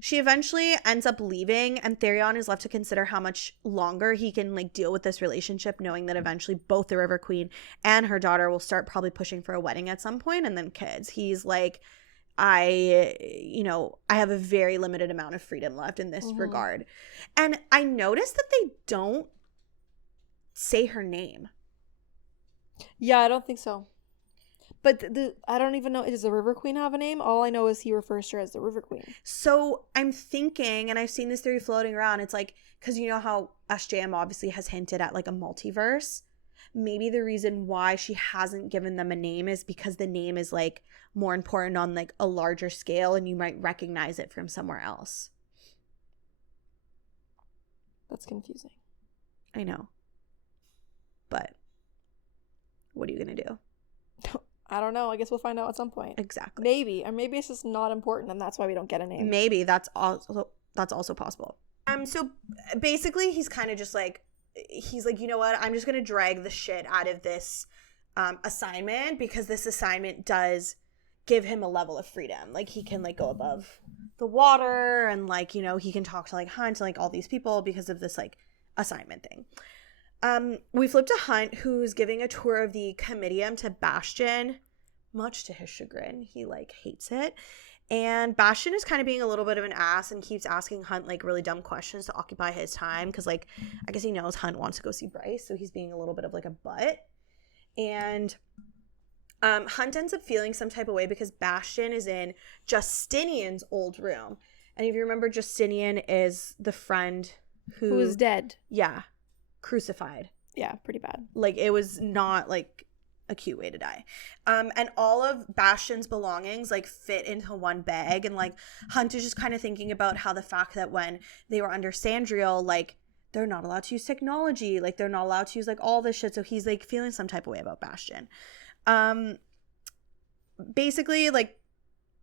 She eventually ends up leaving, and Therion is left to consider how much longer he can like deal with this relationship, knowing that eventually both the River Queen and her daughter will start probably pushing for a wedding at some point, and then kids. He's like, I have a very limited amount of freedom left in this regard. And I noticed that they don't say her name. Yeah, I don't think so. But I don't even know, does the River Queen have a name? All I know is he refers to her as the River Queen. So I'm thinking, and I've seen this theory floating around, it's like, because you know how SJM obviously has hinted at like a multiverse. Maybe the reason why she hasn't given them a name is because the name is like more important on like a larger scale, and you might recognize it from somewhere else. That's confusing. I know. But what are you going to do? I don't know. I guess we'll find out at some point. Exactly. Maybe. Or maybe it's just not important and that's why we don't get a name. Maybe. That's also possible. So basically he's kind of just like, he's like, you know what? I'm just going to drag the shit out of this assignment, because this assignment does give him a level of freedom. Like he can like go above the water, and like, you know, he can talk to like Hunt and like all these people because of this like assignment thing. We flip to Hunt, who's giving a tour of the comitium to Bastion, much to his chagrin. He like hates it. And Bastion is kind of being a little bit of an ass and keeps asking Hunt like really dumb questions to occupy his time, because like I guess he knows Hunt wants to go see Bryce, so he's being a little bit of like a butt. And Hunt ends up feeling some type of way because Bastion is in Justinian's old room. And if you remember, Justinian is the friend who is dead. Yeah. Crucified. Yeah, pretty bad. Like it was not like a cute way to die. And all of Bastion's belongings like fit into one bag, and like Hunt is just kind of thinking about how the fact that when they were under Sandriel, like they're not allowed to use technology, like they're not allowed to use like all this shit, so he's like feeling some type of way about Bastion. Basically like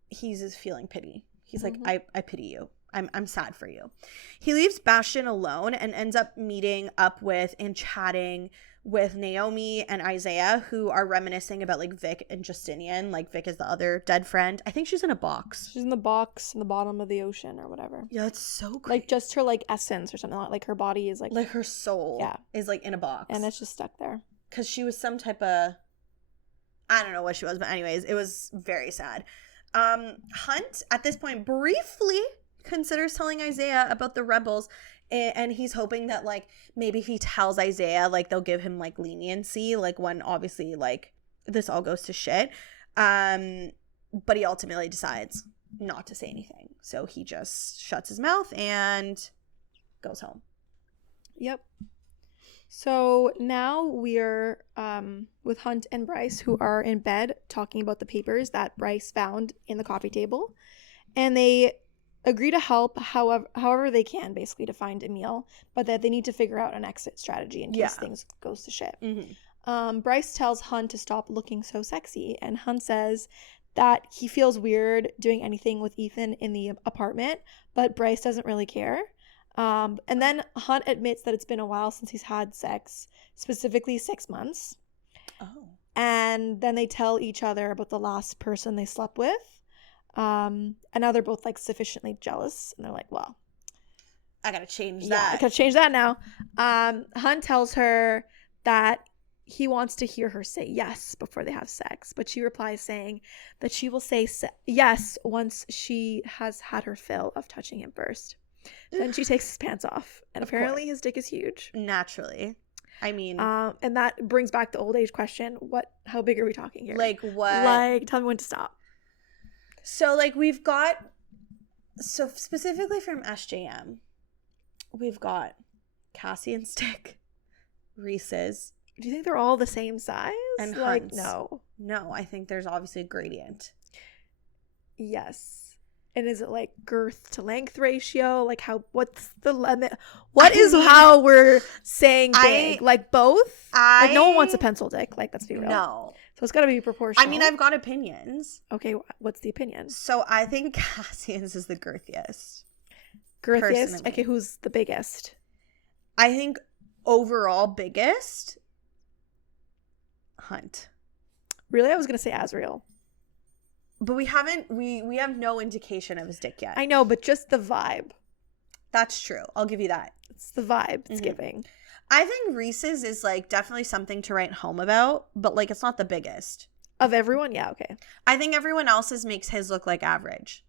he's just feeling pity. He's like, I pity you. I'm sad for you. He leaves Bastion alone and ends up meeting up with and chatting with Naomi and Isaiah, who are reminiscing about like Vic and Justinian. Like Vic is the other dead friend. I think she's in a box. She's in the box in the bottom of the ocean or whatever. Yeah, it's so crazy. Like just her like essence or something, like her body is like her soul is like in a box. And it's just stuck there. Because she was some type of, I don't know what she was, but anyways, it was very sad. Hunt at this point briefly considers telling Isaiah about the rebels, and he's hoping that like maybe if he tells Isaiah, like they'll give him like leniency, like when obviously like this all goes to shit. But he ultimately decides not to say anything, so he just shuts his mouth and goes home. Yep. So now we're with Hunt and Bryce, who are in bed talking about the papers that Bryce found in the coffee table, and they agree to help however they can, basically, to find Emil, but that they need to figure out an exit strategy in case things goes to shit. Bryce tells Hunt to stop looking so sexy, and Hunt says that he feels weird doing anything with Ethan in the apartment, but Bryce doesn't really care. And then Hunt admits that it's been a while since he's had sex, specifically 6 months. Oh. And then they tell each other about the last person they slept with. And now they're both like sufficiently jealous, and they're like, well, I gotta change yeah, I that. gotta change that now. Hunt tells her that he wants to hear her say yes before they have sex, but she replies saying that she will say yes once she has had her fill of touching him first. Then she takes his pants off, and apparently his dick is huge. Naturally. I mean, and that brings back the old age question. How big are we talking here? like what? Like, tell me when to stop. So like we've got, so specifically from SJM, we've got Cassie and Stick, Reese's. Do you think they're all the same size? And like, Hunt's. No, I think there's obviously a gradient. Yes. And is it like girth to length ratio? Like what's the limit? What is how we're saying big? Like both? Like no one wants a pencil dick. Like, let's be real. No. So it's got to be proportional. I mean, I've got opinions. Okay, what's the opinion? So I think Cassian's is the girthiest. Girthiest? Personally. Okay, who's the biggest? I think overall biggest, Hunt. Really? I was going to say Azrael. But we haven't, we have no indication of his dick yet. I know, but just the vibe. That's true. I'll give you that. It's the vibe it's giving. I think Reese's is like definitely something to write home about, but like it's not the biggest. Of everyone? Yeah, okay. I think everyone else's makes his look like average.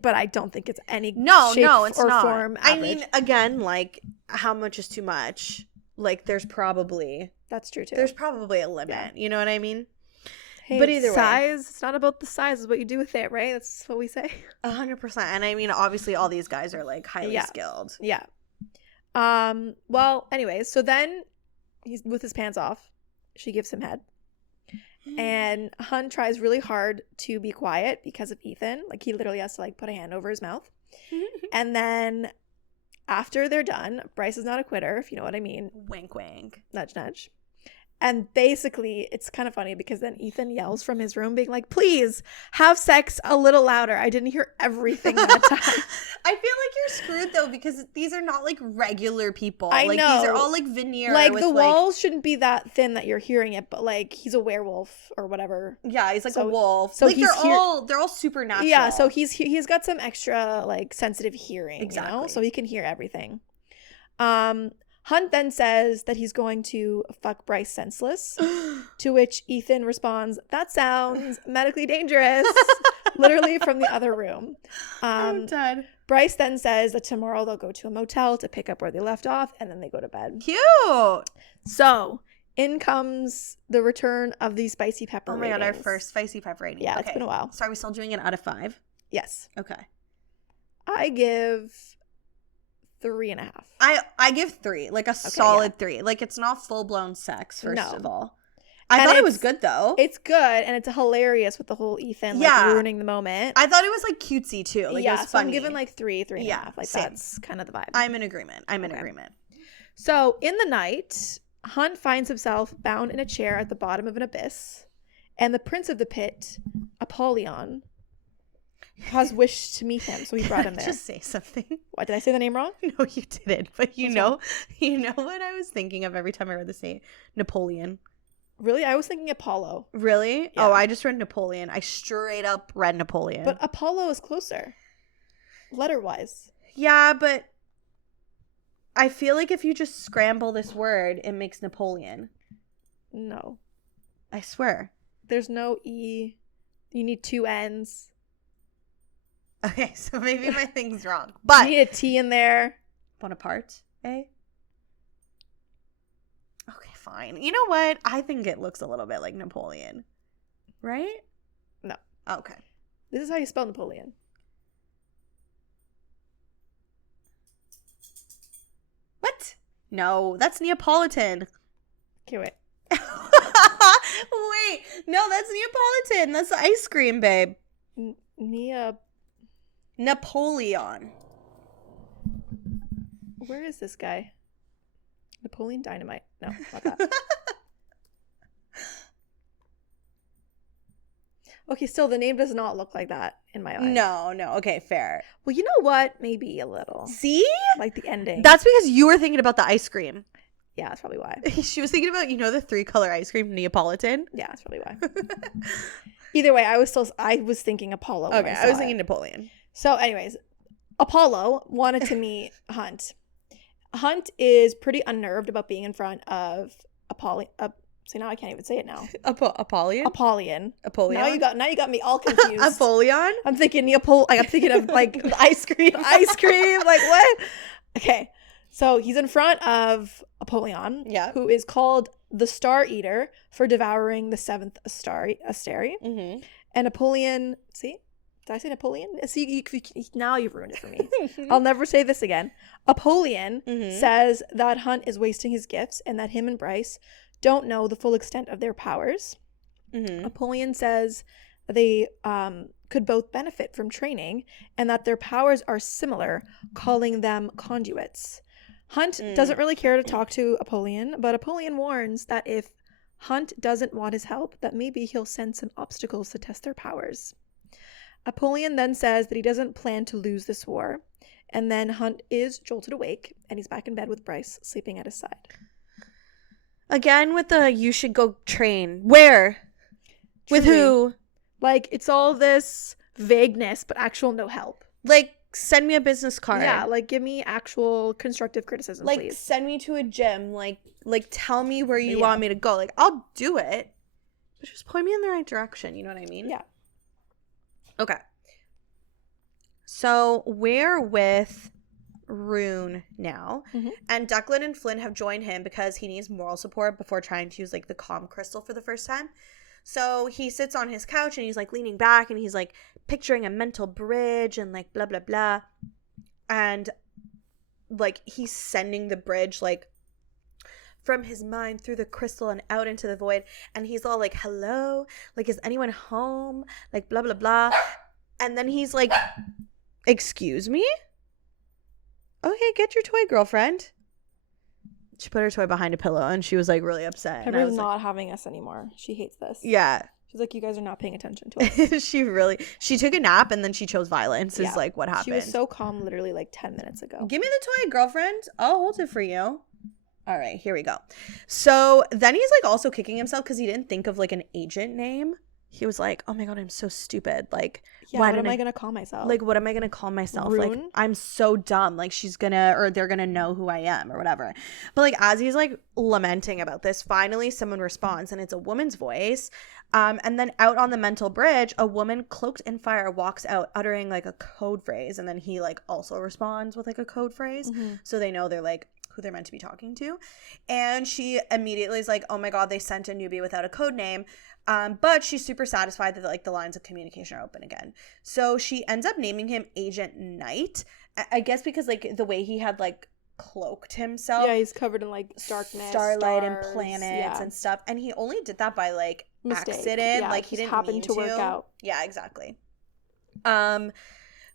But I don't think it's any shape it's or not. form average. I mean, again, like how much is too much? Like there's probably, that's true too. There's probably a limit. Yeah. You know what I mean? Hey, but either size, it's not about the size, it's what you do with it, right? That's what we say. 100%. And I mean, obviously all these guys are like highly skilled. Yeah. Well, anyways, so then he's with his pants off. She gives him head. And Hunt tries really hard to be quiet because of Ethan. Like he literally has to like put a hand over his mouth. And then after they're done, Bryce is not a quitter, if you know what I mean. Wink, wink. Nudge, nudge. And basically, it's kind of funny because then Ethan yells from his room being like, please have sex a little louder. I didn't hear everything that time. I feel like you're screwed though because these are not like regular people. I like know. These are all like veneer. Like with, the walls shouldn't be that thin that you're hearing it, but like he's a werewolf or whatever. Yeah, he's like a wolf. So like they're all supernatural. Yeah, so he's got some extra like sensitive hearing, exactly. You know? So he can hear everything. Hunt then says that he's going to fuck Bryce senseless, to which Ethan responds, that sounds medically dangerous, literally from the other room. I'm dead. Bryce then says that tomorrow they'll go to a motel to pick up where they left off, and then they go to bed. Cute! So, in comes the return of the spicy pepper ratings. Oh my god, our first spicy pepper rating. Yeah, okay. It's been a while. So are we still doing it out of 5? Yes. Okay. I give 3.5. I give 3, like a solid 3. Like it's not full blown sex. First of all, I thought it was good though. It's good and it's hilarious with the whole Ethan like ruining the moment. I thought it was like cutesy too. Like it was funny. So I'm giving like 3.5. Like same. That's kind of the vibe. I'm in agreement. agreement. So in the night, Hunt finds himself bound in a chair at the bottom of an abyss, and the prince of the pit, Apollyon, has wished to meet him, so he brought him there. Just say something. What, did I say the name wrong? No, you didn't. But you know what I was thinking of every time I read the name? Napoleon. Really? I was thinking Apollo. Really? Yeah. Oh, I just read Napoleon. I straight up read Napoleon. But Apollo is closer, letter-wise. Yeah, but I feel like if you just scramble this word, it makes Napoleon. No. I swear. There's no E. You need 2 N's. Okay, so maybe my thing's wrong. But you need a T in there. Bonaparte, eh? Okay, fine. You know what? I think it looks a little bit like Napoleon. Right? No. Okay. This is how you spell Napoleon. What? No, that's Neapolitan. Okay, wait. Wait. No, that's Neapolitan. That's the ice cream, babe. Napoleon. Where is this guy? Napoleon Dynamite. No, not that. Okay, still, the name does not look like that in my eyes. No. Okay, fair. Well, you know what? Maybe a little. See? Like the ending. That's because you were thinking about the ice cream. Yeah, that's probably why. She was thinking about, the 3-color ice cream, Neapolitan. Yeah, that's probably why. Either way, I was thinking Apollo. Okay, I was thinking Napoleon. So, anyways, Apollo wanted to meet Hunt. Hunt is pretty unnerved about being in front of Apollyon. See, now I can't even say it now. Apollyon? Apollyon. Apollyon? Now you got me all confused. Apollyon? I'm thinking I'm thinking of like the ice cream. The ice cream. Like what? Okay. So he's in front of Apollyon, who is called the Star Eater for devouring the 7th Asteri. Mm-hmm. And Apollyon, see? Did I say Napoleon? See, now you've ruined it for me. I'll never say this again. Apollyon says that Hunt is wasting his gifts and that him and Bryce don't know the full extent of their powers. Mm-hmm. Apollyon says they could both benefit from training and that their powers are similar, calling them conduits. Hunt doesn't really care to talk to Apollyon, but Apollyon warns that if Hunt doesn't want his help, that maybe he'll send some obstacles to test their powers. Apollyon then says that he doesn't plan to lose this war, and then Hunt is jolted awake, and he's back in bed with Bryce, sleeping at his side. Again with the you should go train. Where? Truly. With who? Like, it's all this vagueness, but actual no help. Like, send me a business card. Yeah, like, give me actual constructive criticism, like, please. Send me to a gym. Like tell me where you want me to go. Like, I'll do it. But just point me in the right direction. You know what I mean? Yeah. Okay. So we're with Rune now. Mm-hmm. And Declan and Flynn have joined him because he needs moral support before trying to use, like, the calm crystal for the first time. So he sits on his couch and he's, like, leaning back and he's, like, picturing a mental bridge and, like, blah, blah, blah. And, like, he's sending the bridge, like, from his mind through the crystal and out into the void. And he's all like, hello? Like, is anyone home? Like, blah, blah, blah. And then he's like, excuse me? Okay, get your toy, girlfriend. She put her toy behind a pillow and she was, like, really upset. Pepper's not having us anymore. She hates this. Yeah. She's like, you guys are not paying attention to us. She took a nap and then she chose violence is, like, what happened. She was so calm literally, like, 10 minutes ago. Give me the toy, girlfriend. I'll hold it for you. All right, here we go. So then he's, like, also kicking himself because he didn't think of, like, an agent name. He was like, oh my God, I'm so stupid. Like, what am I going to call myself? Like, what am I going to call myself? Rune? Like, I'm so dumb. Like, they're going to know who I am or whatever. But, like, as he's, like, lamenting about this, finally someone responds and it's a woman's voice. And then out on the mental bridge, a woman cloaked in fire walks out uttering, like, a code phrase. And then he, like, also responds with, like, a code phrase. Mm-hmm. So they know they're, like, who they're meant to be talking to. And she immediately is like, oh my God, they sent a newbie without a code name. But she's super satisfied that, like, the lines of communication are open again. So she ends up naming him Agent Knight. I guess because, like, the way he had, like, cloaked himself. Yeah, he's covered in, like, darkness, starlight, stars, and planets and stuff. And he only did that by, like, accident. Yeah, like, he didn't happen mean to work out. Yeah, exactly.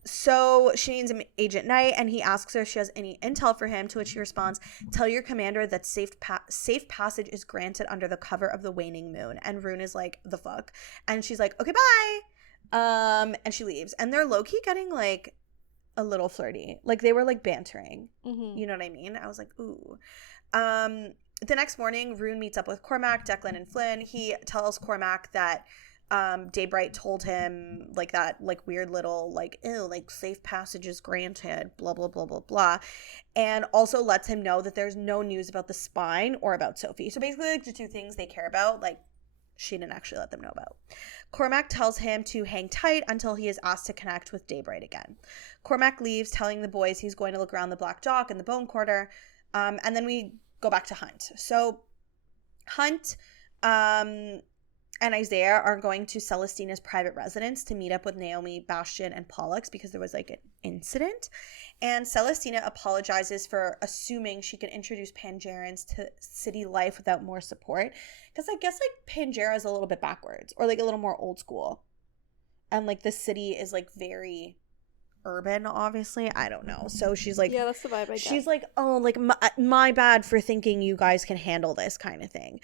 So she names him Agent Knight, and he asks her if she has any intel for him, to which she responds, tell your commander that safe passage is granted under the cover of the waning moon. And Rune is like, the fuck? And she's like, okay, bye. And she leaves. And they're low-key getting, like, a little flirty. Like, they were, like, bantering. Mm-hmm. You know what I mean? I was like, ooh. The next morning, Rune meets up with Cormac, Declan, and Flynn. He tells Cormac that Daybright told him, like, that, like, weird little, like, ew, like, safe passages granted, blah, blah, blah, blah, blah. And also lets him know that there's no news about the spine or about Sophie. So basically, like, the two things they care about, like, she didn't actually let them know about. Cormac tells him to hang tight until he is asked to connect with Daybright again. Cormac leaves, telling the boys he's going to look around the Black Dock and the Bone Quarter. And then we go back to Hunt. So Hunt, and Isaiah are going to Celestina's private residence to meet up with Naomi, Bastian, and Pollux because there was, like, an incident. And Celestina apologizes for assuming she could introduce Pangerans to city life without more support. Because I guess, like, Pangera is a little bit backwards or, like, a little more old school. And, like, the city is, like, very urban, obviously. I don't know. So she's like, yeah, that's the vibe I get. She's like, oh, like, my bad for thinking you guys can handle this kind of thing.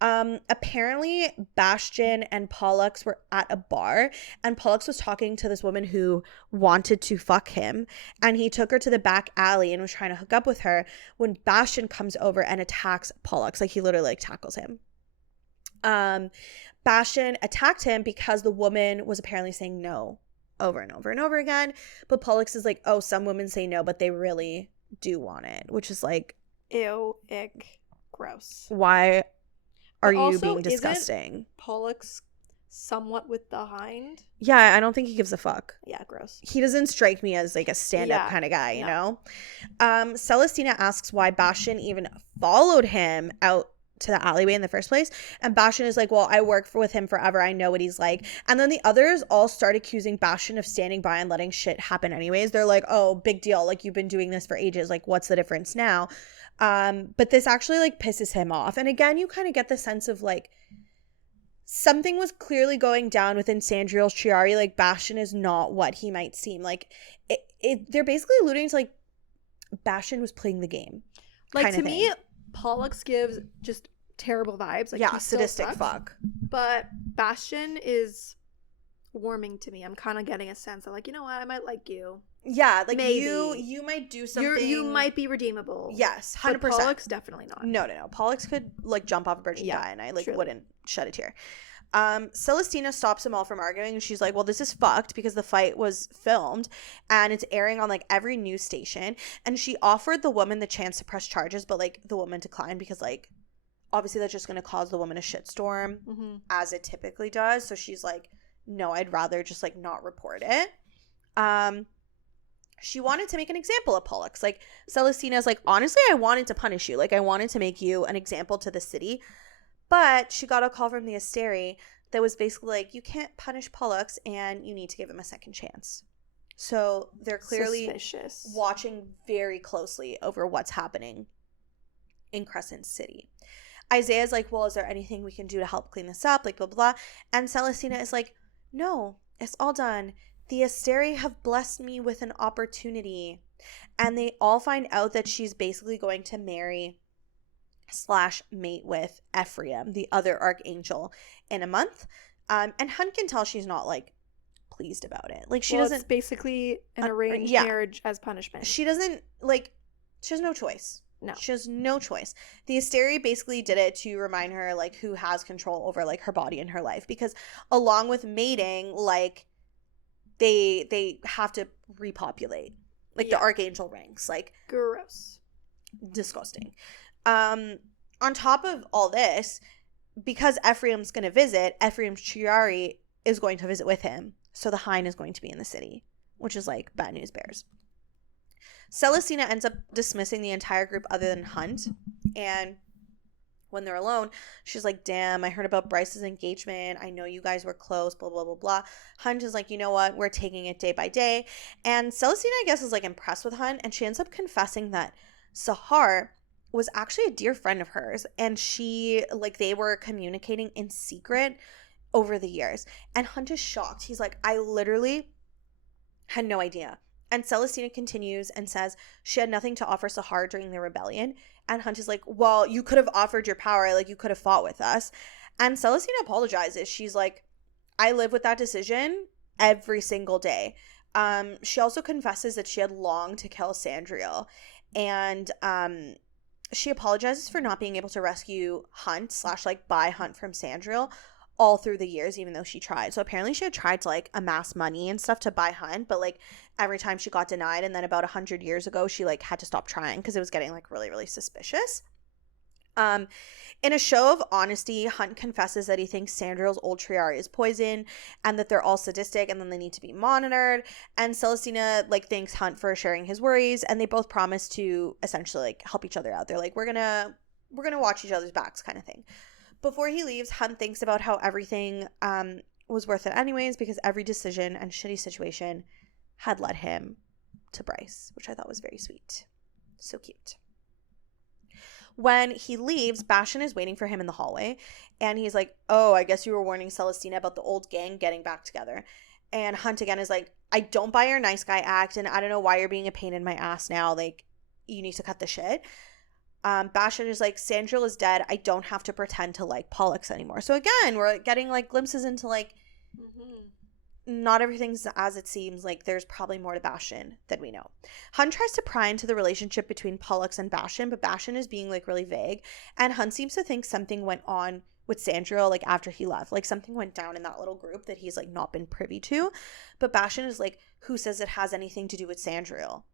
Apparently, Bastion and Pollux were at a bar, and Pollux was talking to this woman who wanted to fuck him, and he took her to the back alley and was trying to hook up with her when Bastion comes over and attacks Pollux. Like, he literally, like, tackles him. Bastion attacked him because the woman was apparently saying no over and over and over again, but Pollux is like, oh, some women say no, but they really do want it, which is like, ew, ick, gross. why are But you being also, disgusting? isn't Pollux somewhat with the hind? Yeah, I don't think he gives a fuck. Yeah, gross. He doesn't strike me as like a stand-up kind of guy, you know? Celestina asks why Bastion even followed him out to the alleyway in the first place, and Bastion is like, well, I work with him forever, I know what he's like. And then the others all start accusing Bastion of standing by and letting shit happen anyways. They're like, oh, big deal, like, you've been doing this for ages, like, what's the difference now? But this actually like pisses him off, and again, you kind of get the sense of like something was clearly going down within Sandriel's Chiari. Like, Bastion is not what he might seem. Like, they're basically alluding to like Bastion was playing the game, like, to me Pollux gives just terrible vibes. Like, yeah, sadistic fuck. But Bastion is warming to me. I'm kind of getting a sense of like, you know what, I might like you. Yeah, like, maybe you might do something. You might be redeemable. Yes, 100%. But Pollux definitely not. No. Pollux could like jump off a bridge and die, and I like truly wouldn't shed a tear. Celestina stops them all from arguing, and she's like, well, this is fucked because the fight was filmed and it's airing on like every news station, and she offered the woman the chance to press charges, but like the woman declined because like obviously that's just going to cause the woman a shitstorm, as it typically does. So she's like, no, I'd rather just like not report it. She wanted to make an example of Pollux. Like, Celestina's like, honestly, I wanted to punish you. Like, I wanted to make you an example to the city. But she got a call from the Asteri that was basically like, you can't punish Pollux and you need to give him a second chance. So they're clearly suspicious, watching very closely over what's happening in Crescent City. Isaiah's like, well, is there anything we can do to help clean this up? Like, blah, blah, blah. And Celestina is like, no, it's all done. The Asteri have blessed me with an opportunity. And they all find out that she's basically going to marry / mate with Ephraim, the other archangel, in a month. And Hunt can tell she's not like pleased about it. Like, she doesn't. It's basically an arranged marriage as punishment. She doesn't like. She has no choice. No, she has no choice. The Asteri basically did it to remind her like who has control over like her body and her life, because along with mating, like they have to repopulate like the archangel ranks. Like, gross, disgusting. On top of all this, because Ephraim's going to visit, Ephraim's Chiari is going to visit with him. So the Hind is going to be in the city, which is like bad news bears. Celestina ends up dismissing the entire group other than Hunt. And when they're alone, she's like, damn, I heard about Bryce's engagement. I know you guys were close, blah, blah, blah, blah. Hunt is like, you know what? We're taking it day by day. And Celestina, I guess, is like impressed with Hunt. And she ends up confessing that Sahar was actually a dear friend of hers, and she, like, they were communicating in secret over the years. And Hunt is shocked. He's like, I literally had no idea. And Celestina continues and says she had nothing to offer Sahar during the rebellion. And Hunt is like, well, you could have offered your power, like, you could have fought with us. And Celestina apologizes. She's like, I live with that decision every single day. She also confesses that she had longed to kill Sandriel, and she apologizes for not being able to rescue Hunt / like buy Hunt from Sandriel all through the years, even though she tried. So apparently she had tried to like amass money and stuff to buy Hunt, but like every time she got denied, and then about 100 years ago she like had to stop trying because it was getting like really, really suspicious. In a show of honesty, Hunt confesses that he thinks Sandriel's old Triari is poison, and that they're all sadistic and then they need to be monitored. And Celestina like thanks Hunt for sharing his worries, and they both promise to essentially like help each other out. They're like, we're gonna watch each other's backs kind of thing. Before he leaves, Hunt thinks about how everything was worth it anyways, because every decision and shitty situation had led him to Bryce, which I thought was very sweet. So cute. When he leaves, Bastion is waiting for him in the hallway, and he's like, oh, I guess you were warning Celestina about the old gang getting back together. And Hunt again is like, I don't buy your nice guy act, and I don't know why you're being a pain in my ass now. Like, you need to cut the shit. Bastion is like, Sandriel is dead. I don't have to pretend to like Pollux anymore. So again, we're getting like glimpses into like not everything's as it seems. Like, there's probably more to Bastion than we know. Hunt tries to pry into the relationship between Pollux and Bastion, but Bastion is being like really vague, and Hunt seems to think something went on with Sandriel like after he left. Like, something went down in that little group that he's like not been privy to. But Bastion is like, who says it has anything to do with Sandriel?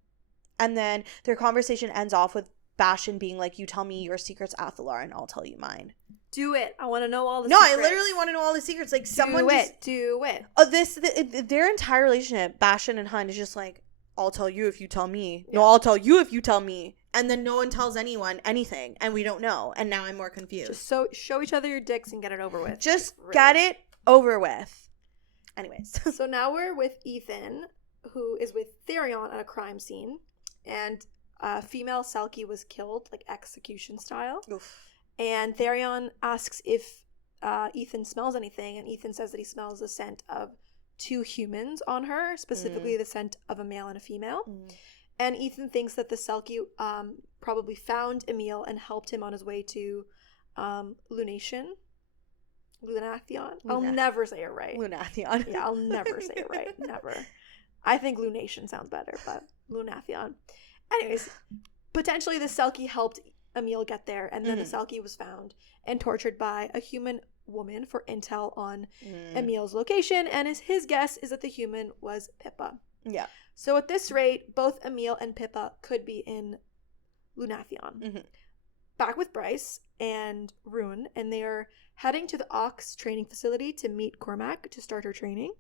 And then their conversation ends off with Bastion being like, you tell me your secrets, Athalar, and I'll tell you mine. Do it. I want to know all the secrets. secrets. I literally want to know all the secrets. Like, someone do it. Their entire relationship, Bastion and Hunt, is just like, I'll tell you if you tell me. Yeah. No, I'll tell you if you tell me. And then no one tells anyone anything, and we don't know. And now I'm more confused. Just show each other your dicks and get it over with. Just really. Get it over with. Anyways. So now we're with Ethan, who is with Therion at a crime scene. And a female Selkie was killed, like execution style. Oof. And Therion asks if Ethan smells anything, and Ethan says that he smells the scent of 2 humans on her, specifically the scent of a male and a female. And Ethan thinks that the Selkie probably found Emil and helped him on his way to Lunathion. I'll never say it right. Lunathion. Yeah, I'll never say it right. Never. I think Lunation sounds better, but Lunathion. Anyways, potentially the Selkie helped Emil get there, and then the Selkie was found and tortured by a human woman for intel on Emil's location, and his guess is that the human was Pippa. Yeah. So at this rate, both Emil and Pippa could be in Lunathion. Back with Bryce and Rune, and they are heading to the Ox training facility to meet Cormac to start her training.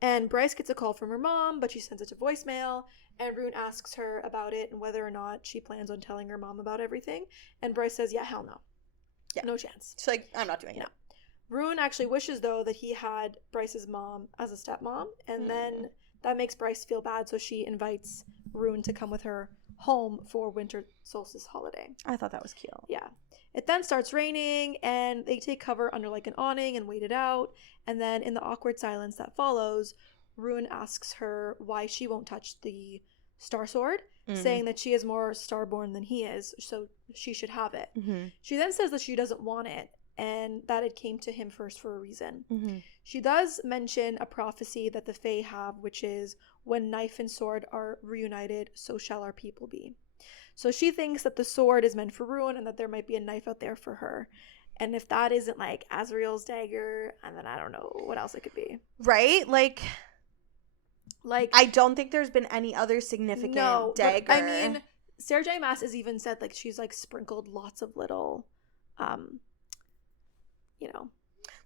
And Bryce gets a call from her mom, but she sends it to voicemail, and Rune asks her about it and whether or not she plans on telling her mom about everything. And Bryce says, yeah, hell no. Yeah. No chance. She's like, I'm not doing it. Rune actually wishes, though, that he had Bryce's mom as a stepmom, and then that makes Bryce feel bad, so she invites Rune to come with her home for winter solstice holiday. I thought that was cute. Yeah. It then starts raining, and they take cover under like an awning and wait it out. And then in the awkward silence that follows, Rune asks her why she won't touch the Star Sword, saying that she is more starborn than he is, so she should have it. She then says that she doesn't want it, and that it came to him first for a reason. She does mention a prophecy that the Fae have, which is, when knife and sword are reunited, so shall our people be. So she thinks that the sword is meant for Rune and that there might be a knife out there for her. And if that isn't like Azrael's dagger, and then I don't know what else it could be. Right? Like I don't think there's been any other significant dagger. But, I mean, Sarah J. Maas has even said like she's like sprinkled lots of little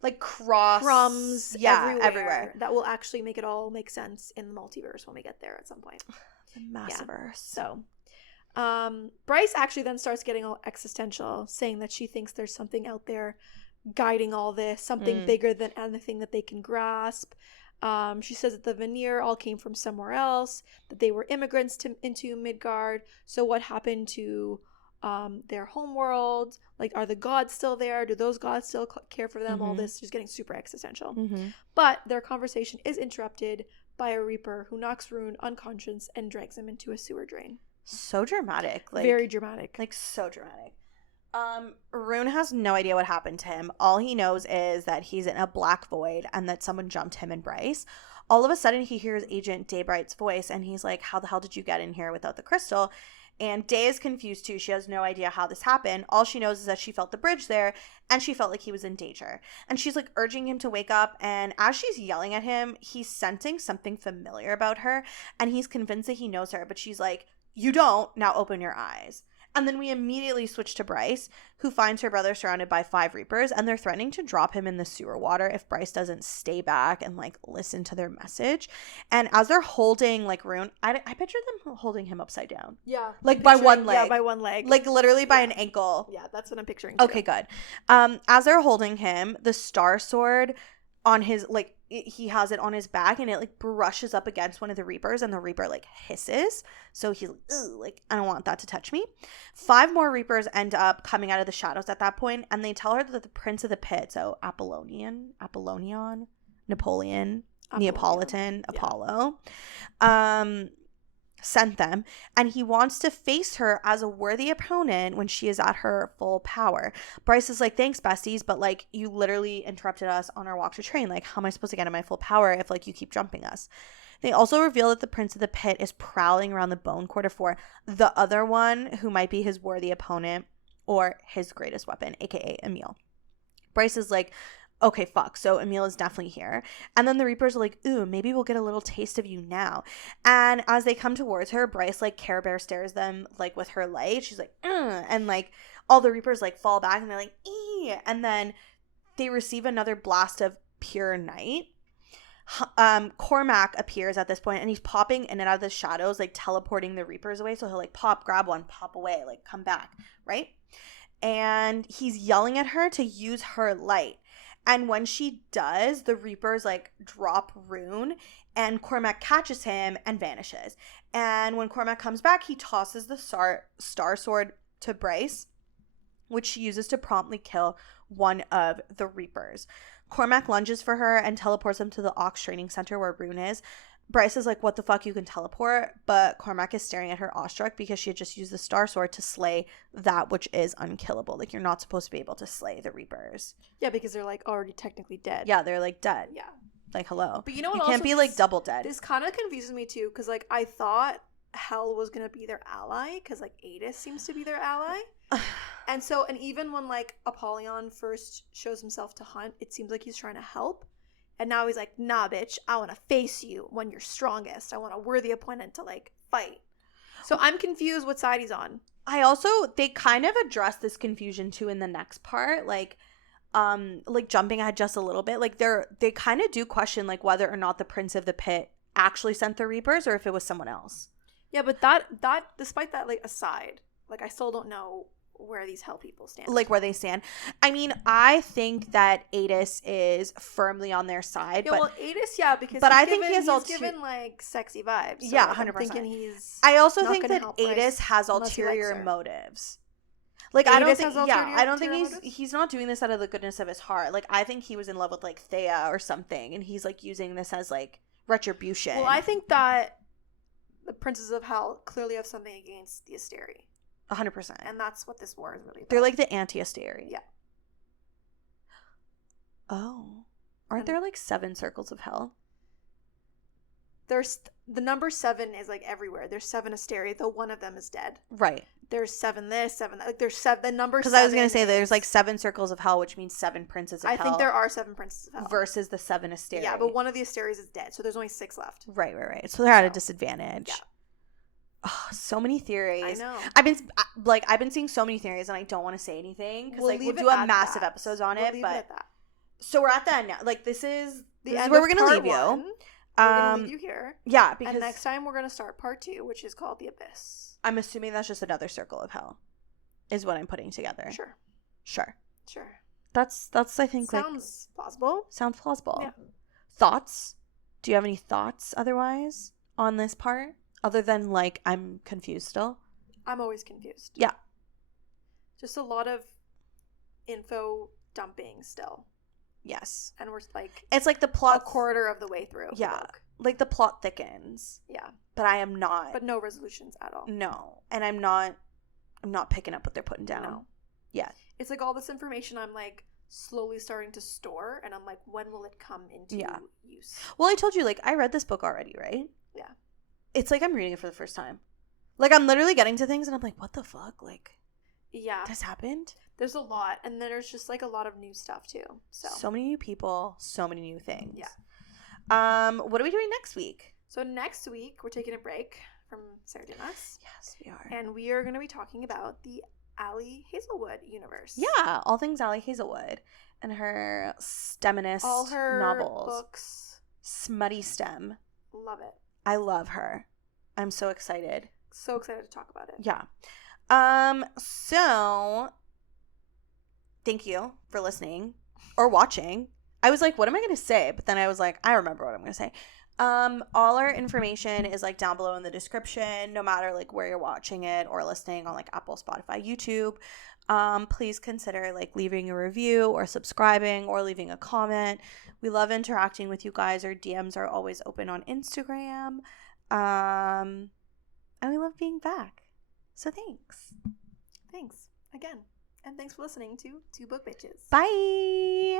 like crumbs everywhere that will actually make it all make sense in the multiverse when we get there at some point. The Massiverse. So Bryce actually then starts getting all existential, saying that she thinks there's something out there guiding all this, something bigger than anything that they can grasp. She says that the veneer all came from somewhere else, that they were immigrants into Midgard. So what happened to their homeworld? Like, are the gods still there? Do those gods still care for them? All this, she's getting super existential. But their conversation is interrupted by a Reaper who knocks Rune unconscious and drags him into a sewer drain. So dramatic. Like, very dramatic. Like, so dramatic. Rune has no idea what happened to him. All he knows is that he's in a black void and that someone jumped him and Bryce. All of a sudden, he hears Agent Daybright's voice, and he's like, how the hell did you get in here without the crystal? And Day is confused, too. She has no idea how this happened. All she knows is that she felt the bridge there, and she felt like he was in danger. And she's, like, urging him to wake up, and as she's yelling at him, he's sensing something familiar about her, and he's convinced that he knows her, but she's like, you don't, now open your eyes. And then we immediately switch to Bryce, who finds her brother surrounded by 5 Reapers, and they're threatening to drop him in the sewer water if Bryce doesn't stay back and, like, listen to their message. And as they're holding, like, Rune, I picture them holding him upside down. Yeah. Like, by one leg. Yeah, by one leg. Like, literally by an ankle. Yeah, that's what I'm picturing, too. Okay, good. As they're holding him, the Star Sword on his, like, he has it on his back, and it, like, brushes up against one of the Reapers, and the Reaper, like, hisses. So he's like, ugh, like, I don't want that to touch me. 5 more Reapers end up coming out of the shadows at that point, and they tell her that the Prince of the Pit, so Napoleon, Neapolitan Yeah. Apollo, sent them, and he wants to face her as a worthy opponent when she is at her full power. Bryce is like, thanks, besties, but like, you literally interrupted us on our walk to train. Like, how am I supposed to get in my full power if like you keep jumping us? They also reveal that the Prince of the Pit is prowling around the bone quarter for the other one who might be his worthy opponent or his greatest weapon, aka Emil. Bryce is like, okay, fuck, so Emil is definitely here. And then the Reapers are like, ooh, maybe we'll get a little taste of you now. And as they come towards her, Bryce, like, Care Bear stares them, like, with her light. She's like, ugh. And, like, all the Reapers, like, fall back and they're like, ee. And then they receive another blast of pure night. Cormac appears at this point, and he's popping in and out of the shadows, like, teleporting the Reapers away. So he'll, like, pop, grab one, pop away, like, come back, right? And he's yelling at her to use her light. And when she does, the Reapers, like, drop rune, and Cormac catches him and vanishes. And when Cormac comes back, he tosses the star sword to Bryce, which she uses to promptly kill one of the Reapers. Cormac lunges for her and teleports him to the Ox Training Center where Rune is. Bryce is like, what the fuck, you can teleport? But Cormac is staring at her awestruck because she had just used the star sword to slay that which is unkillable. Like, you're not supposed to be able to slay the Reapers. Yeah, because they're, like, already technically dead. Yeah, they're, like, dead. Yeah. Like, hello. But you know what? You can't be, like, double dead. This kind of confuses me, too, because, like, I thought Hell was going to be their ally, because, like, Adis seems to be their ally. And so, and even when, like, Apollyon first shows himself to Hunt, it seems like he's trying to help. And now he's like, nah, bitch, I want to face you when you're strongest. I want a worthy opponent to, like, fight. So I'm confused what side he's on. They kind of address this confusion, too, in the next part. Like jumping ahead just a little bit. Like, they kind of do question, like, whether or not the Prince of the Pit actually sent the Reapers or if it was someone else. Yeah, but that despite that, like, aside, like, I still don't know where these Hell people stand. Like, where they stand. I mean, I think that Adis is firmly on their side. Yeah, but, well, Adis, yeah, because I think he's given, like, sexy vibes. So, yeah, like, 100%. I'm thinking he's I also not think gonna that help Adis Bryce has unless he likes ulterior her. motives. Like, Adis I don't has think, motives? he's not doing this out of the goodness of his heart. Like, I think he was in love with, like, Thea or something, and he's, like, using this as, like, retribution. Well, I think that the Princes of Hell clearly have something against the Asteri. 100%. And that's what this war is really about. They're like the anti-Asteri. Yeah. Oh. Aren't there like 7 circles of hell? There's the number 7 is like everywhere. There's 7 Asteri, though one of them is dead. Right. There's 7 this, 7 that. Like, there's 7. The number 7. Because I was going to say there's like 7 circles of hell, which means 7 princes of hell. I think there are 7 princes of hell. Versus the 7 Asteri. Yeah, but one of the Asteris is dead, so there's only 6 left. Right. So they're at a disadvantage. Yeah. Oh, so many theories. I know. I've been seeing so many theories, and I don't want to say anything because we'll do a massive episode on it. But at that. So we're at the end now. Like, this is where we're gonna leave you. We're gonna leave you here. Yeah, because next time we're gonna start part 2, which is called the Abyss. I'm assuming that's just another circle of hell, is what I'm putting together. Sure. That's I think sounds plausible. Sounds plausible. Yeah. Thoughts? Do you have any thoughts otherwise on this part? Other than, like, I'm confused still? I'm always confused. Yeah. Just a lot of info dumping still. Yes. And we're, like... It's like the plot... a quarter of the way through. Yeah. The book. Like, the plot thickens. Yeah. But I am not... But no resolutions at all. No. And I'm not picking up what they're putting down. No. Yeah. It's like all this information I'm, like, slowly starting to store, and I'm like, when will it come into use? Well, I told you, like, I read this book already, right? Yeah. It's like I'm reading it for the first time. Like, I'm literally getting to things and I'm like, what the fuck? Like, yeah, this happened? There's a lot. And then there's just, like, a lot of new stuff, too. So many new people, so mali new things. Yeah. What are we doing next week? So next week, we're taking a break from Sarah Dimas. Yes, we are. And we are going to be talking about the Ali Hazelwood universe. Yeah, all things Ali Hazelwood and her STEMinist all her novels. Books. Smutty STEM. Love it. I love her. I'm so excited. So excited to talk about it. Yeah. So thank you for listening or watching. I was like, what am I going to say? But then I was like, I remember what I'm going to say. All our information is like down below in the description, no matter like where you're watching it or listening on like Apple, Spotify, YouTube. Please consider like leaving a review or subscribing or leaving a comment. We love interacting with you guys. Our DMs are always open on Instagram. And we love being back. So thanks. Thanks again. And thanks for listening to Two Book Bitches. Bye.